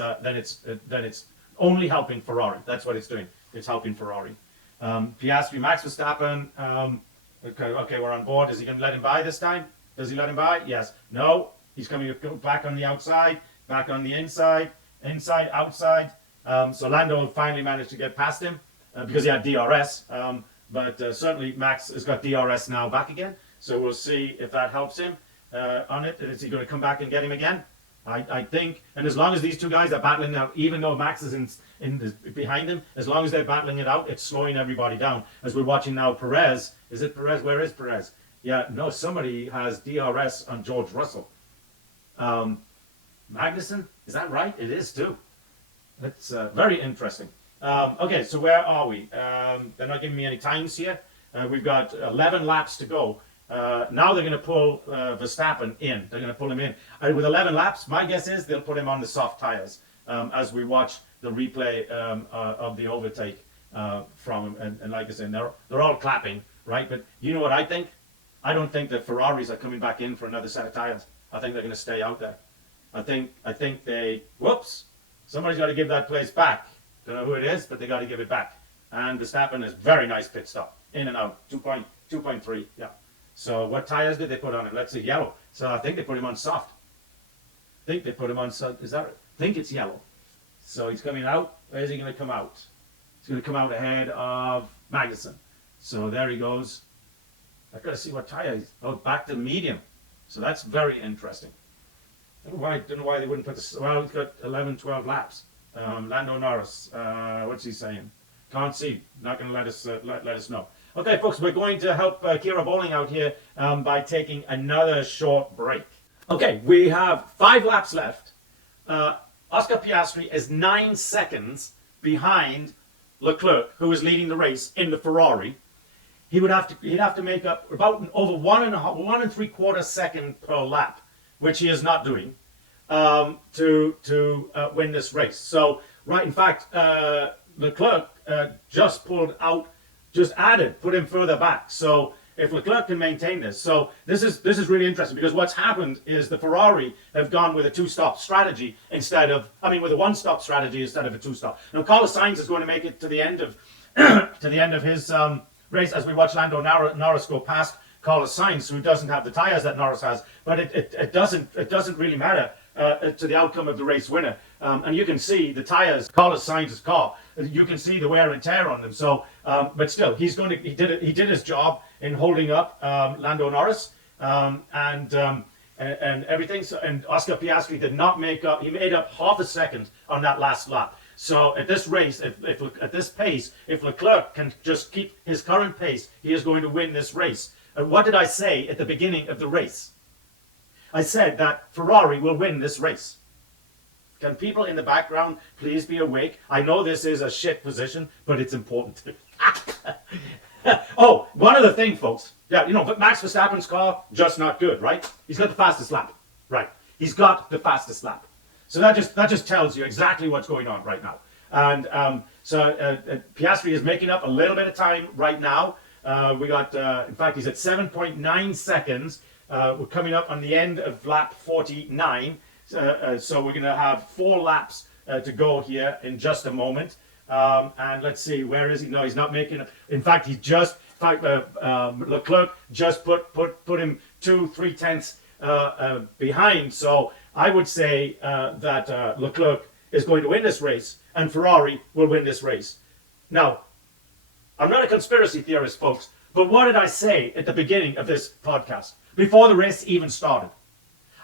only helping Ferrari. That's what it's doing. It's helping Ferrari. Piastri, Max Verstappen. Okay, we're on board. Is he going to let him by this time? Does he let him by? Yes. No. He's coming back on the outside, back on the inside, outside. So Lando finally managed to get past him because he had DRS. But certainly Max has got DRS now back again. So we'll see if that helps him on it. Is he going to come back and get him again? I think, and as long as these two guys are battling out, even though Max is behind them, as long as they're battling it out, it's slowing everybody down. As we're watching now, Perez. Is it Perez? Where is Perez? Yeah, no, somebody has DRS on George Russell. Magnussen, is that right? It is too. That's very interesting. Okay, so where are we? They're not giving me any times here. We've got 11 laps to go. Now they're going to pull Verstappen in. They're going to pull him in. With 11 laps, my guess is they'll put him on the soft tires as we watch the replay of the overtake from him. And like I said, they're all clapping, right? But you know what I think? I don't think that Ferraris are coming back in for another set of tires. I think they're going to stay out there. I think they... Whoops! Somebody's got to give that place back. Don't know who it is, but they got to give it back. And Verstappen is very nice pit stop. In and out. 2.3. Yeah. So what tires did they put on him? Let's see, yellow. So I think they put him on soft. I think they put him on soft. Is that right? I think it's yellow. So he's coming out. Where's he going to come out? He's going to come out ahead of Magnussen. So there he goes. I've got to see what tire he's... Oh, back to medium. So that's very interesting. I don't know why they wouldn't put this... Well, he's got 11, 12 laps. Lando Norris. What's he saying? Can't see. Not going to let us know. Okay, folks, we're going to help Kira Bowling out here by taking another short break. Okay, we have 5 laps left. Oscar Piastri is 9 seconds behind Leclerc, who is leading the race in the Ferrari. He'd have to make up about over 1 3/4 second per lap, which he is not doing, to win this race. So, right, in fact, Leclerc just put him further back. So if Leclerc can maintain this, so this is really interesting, because what's happened is the Ferrari have gone with a 2-stop strategy with a 1-stop strategy instead of a 2-stop. Now Carlos Sainz is going to make it to the end of his race as we watch Lando Norris go past Carlos Sainz, who doesn't have the tires that Norris has, but it doesn't really matter to the outcome of the race winner. And you can see the tires, Carlos Sainz's car, you can see the wear and tear on them. So, but still, he did his job in holding up Lando Norris and everything. So, and Oscar Piastri did not make up. He made up half a second on that last lap. So at this race, if at this pace, if Leclerc can just keep his current pace, he is going to win this race. And what did I say at the beginning of the race? I said that Ferrari will win this race. Can people in the background please be awake? I know this is a shit position, but it's important. Oh, one other thing, folks. Yeah, but Max Verstappen's car, just not good, right? He's got the fastest lap. Right. He's got the fastest lap. So that just tells you exactly what's going on right now. And Piastri is making up a little bit of time right now. We got, in fact, he's at 7.9 seconds. We're coming up on the end of lap 49. So we're going to have 4 laps to go here in just a moment. And let's see, where is he? No, he's not making it. In fact, Leclerc just put him 2-3 tenths behind. So I would say that Leclerc is going to win this race and Ferrari will win this race. Now, I'm not a conspiracy theorist, folks, but what did I say at the beginning of this podcast, before the race even started?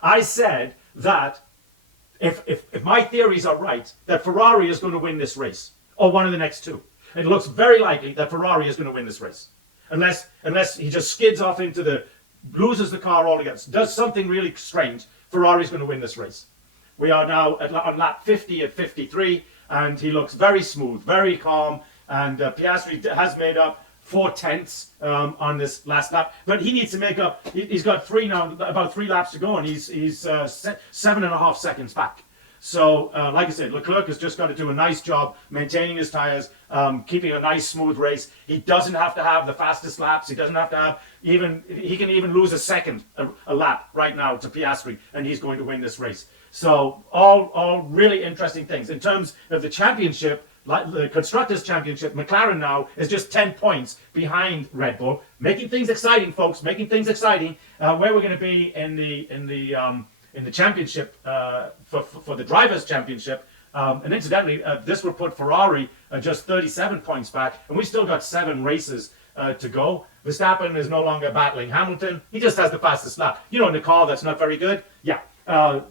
I said that if my theories are right, that Ferrari is going to win this race, or one of the next 2. It looks very likely that Ferrari is going to win this race, unless he just skids off into the loses the car altogether, does something really strange, Ferrari's going to win this race. We are now on lap 50 at 53, and he looks very smooth, very calm, and Piastri has made up 4/10 on this last lap, but he needs to make up. He's got about 3 laps to go, and he's 7.5 seconds back. So, like I said, Leclerc has just got to do a nice job maintaining his tires, keeping a nice smooth race. He doesn't have to have the fastest laps. He doesn't have to have he can even lose a lap right now to Piastri, and he's going to win this race. So, all really interesting things. In terms of the championship, like the Constructors' Championship, McLaren now is just 10 points behind Red Bull, making things exciting, folks. Making things exciting. Where we're going to be in the championship for the Drivers' Championship, and incidentally, this would put Ferrari just 37 points back, and we still got 7 races to go. Verstappen is no longer battling Hamilton. He just has the fastest lap. You know, in a car that's not very good. Yeah.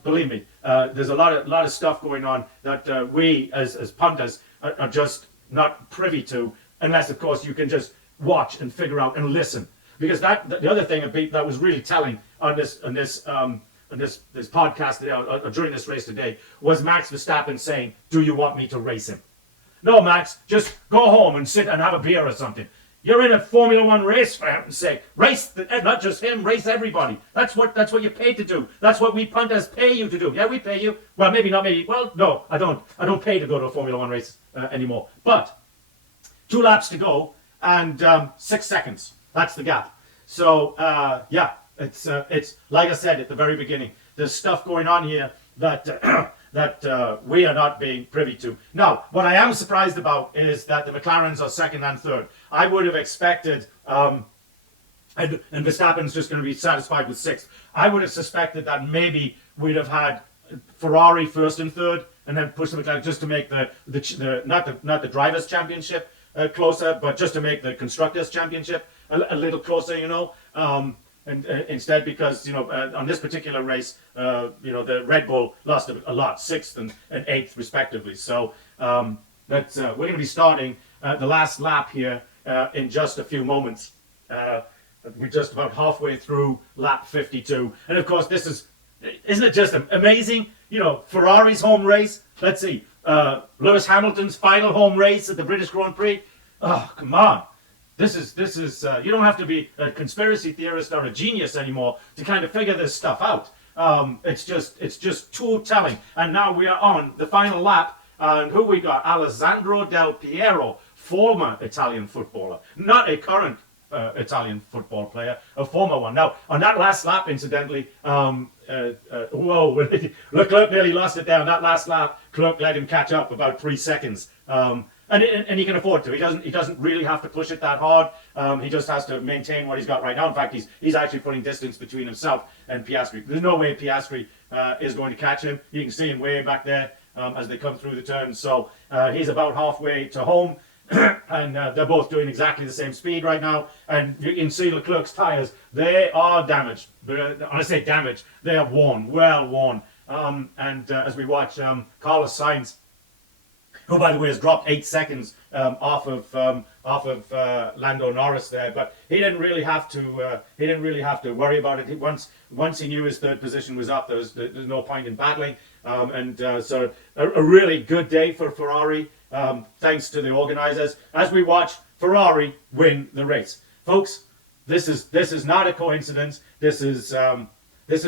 Believe me, there's a lot of stuff going on that we as punters are just not privy to, unless of course you can just watch and figure out and listen. Because the other thing that was really telling on this podcast today, or during this race today, was Max Verstappen saying, "Do you want me to race him?" No, Max, just go home and sit and have a beer or something. You're in a Formula One race, for heaven's sake. Race, not just him, race everybody. That's what you're paid to do. That's what we punters pay you to do. Yeah, we pay you. Well, maybe not me. Well, no, I don't. I don't pay to go to a Formula One race anymore. But 2 laps to go and 6 seconds. That's the gap. So, yeah, it's like I said at the very beginning. There's stuff going on here that we are not being privy to. Now, what I am surprised about is that the McLarens are second and third. I would have expected, and Verstappen's just going to be satisfied with 6th. I would have suspected that maybe we'd have had Ferrari first and third, and then push the McLaren just to make not the Drivers' Championship closer, but just to make the Constructors' Championship a little closer, you know. And instead, because on this particular race, the Red Bull lost a lot, 6th and 8th respectively. So we're going to be starting the last lap here in just a few moments. We're just about halfway through lap 52, and of course, isn't it just amazing? Ferrari's home race. Let's see, Lewis Hamilton's final home race at the British Grand Prix. Oh, come on. This is you don't have to be a conspiracy theorist or a genius anymore to kind of figure this stuff out. It's just too telling. And now we are on the final lap, and who we got? Alessandro Del Piero, former Italian footballer, not a current Italian football player, a former one. Now on that last lap, incidentally, Leclerc nearly lost it down. That last lap, Leclerc let him catch up about 3 seconds. And he can afford to. He doesn't really have to push it that hard. He just has to maintain what he's got right now. In fact, he's actually putting distance between himself and Piastri. There's no way Piastri is going to catch him. You can see him way back there as they come through the turn. So he's about halfway to home, and they're both doing exactly the same speed right now. And you can see Leclerc's tires; they are damaged. When I say damaged, they are worn, well worn. As we watch Carlos Sainz, who, by the way, has dropped 8 seconds off of Lando Norris there, but he didn't really have to worry about it. Once he knew his third position was up, there's no point in battling. So a really good day for Ferrari, thanks to the organisers. As we watch Ferrari win the race, folks, this is not a coincidence. This is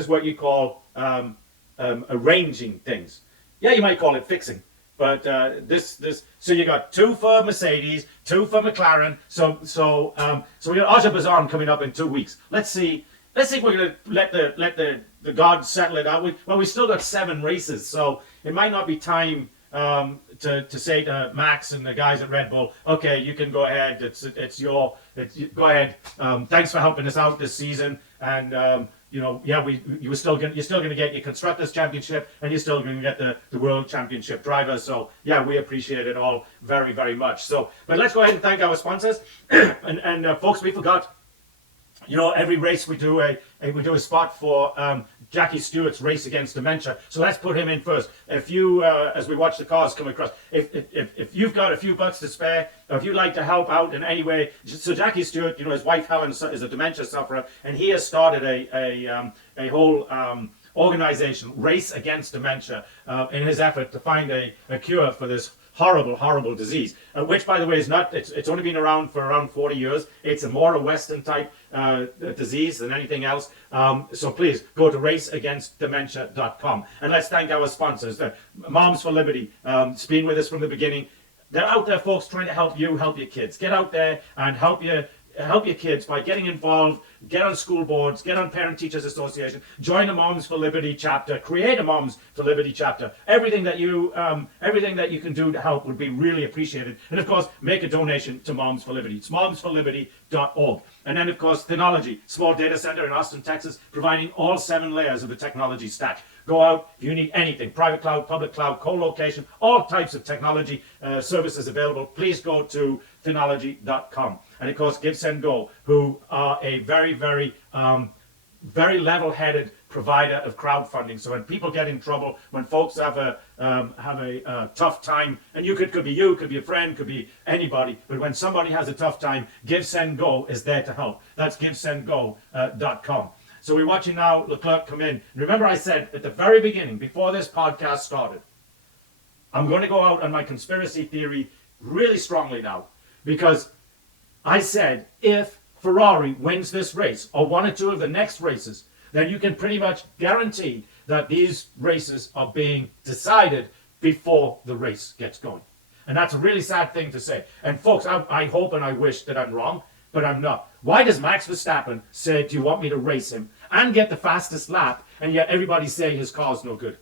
what you call arranging things. Yeah, you might call it fixing. But so you got 2 for Mercedes, 2 for McLaren. So we got Azerbaijan coming up in 2 weeks. Let's see if we're gonna let the gods settle it out. We still got 7 races, so it might not be time to say to Max and the guys at Red Bull, okay, you can go ahead. Go ahead. Thanks for helping us out this season, and you're still going to get your Constructors' Championship, and you're still going to get the World Championship drivers. So yeah, we appreciate it all very, very much. So, but let's go ahead and thank our sponsors. and folks, we forgot You know, every race we do a spot for Jackie Stewart's race against dementia. So let's put him in first. If you, as we watch the cars come across, if you've got a few bucks to spare, or if you'd like to help out in any way, so Jackie Stewart, you know, his wife Helen is a dementia sufferer, and he has started a whole organization, Race Against Dementia, in his effort to find a cure for this horrible disease, which, by the way, is not, it's only been around for around 40 years. It's a more a Western type disease than anything else. So please go to raceagainstdementia.com. And let's thank our sponsors, the Moms for Liberty. It's been with us from the beginning. They're out there, folks, trying to help you help your kids. Get out there and help your kids by getting involved. Get on school boards, get on Parent Teachers Association, join a Moms for Liberty chapter, create a Moms for Liberty chapter. Everything that you can do to help would be really appreciated. And of course, make a donation to Moms for Liberty. It's momsforliberty.org. And then of course, Thenology, small data center in Austin, Texas, providing all 7 layers of the technology stack. Go out if you need anything, private cloud, public cloud, co-location, all types of technology services available. Please go to Thenology.com. And of course, Give, Send, Go, who are a very level-headed provider of crowdfunding. So when people get in trouble, when folks have a tough time, and could be you, could be a friend, could be anybody, but when somebody has a tough time, Give, Send, Go is there to help. That's GiveSendGo.com. So we're watching now Leclerc come in. And remember I said at the very beginning, before this podcast started, I'm going to go out on my conspiracy theory really strongly now, because I said if Ferrari wins this race, or one or two of the next races, then you can pretty much guarantee that these races are being decided before the race gets going. And that's a really sad thing to say. And folks, I hope and I wish that I'm wrong, but I'm not. Why does Max Verstappen say, do you want me to race him, and get the fastest lap, and yet everybody say his car's no good?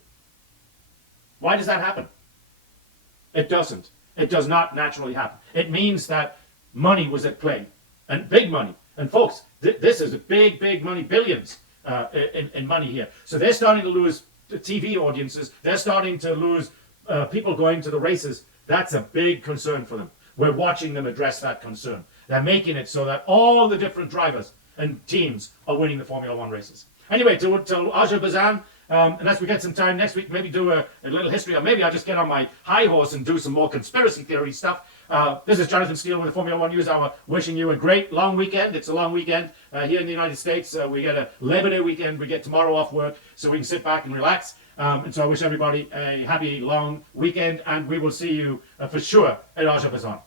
Why does that happen? It doesn't. It does not naturally happen. It means that money was at play, and big money. And folks, this is a big money, billions in money here. So they're starting to lose TV audiences. They're starting to lose people going to the races. That's a big concern for them. We're watching them address that concern. They're making it so that all the different drivers and teams are winning the Formula One races. Anyway, to Azerbaijan, unless we get some time next week, maybe do a little history, or maybe I'll just get on my high horse and do some more conspiracy theory stuff. This is Jonathan Steele with the Formula One News Hour, wishing you a great long weekend. It's a long weekend here in the United States. We get a Labor Day weekend. We get tomorrow off work, so we can sit back and relax. And so I wish everybody a happy long weekend, and we will see you for sure at Azerbaijan.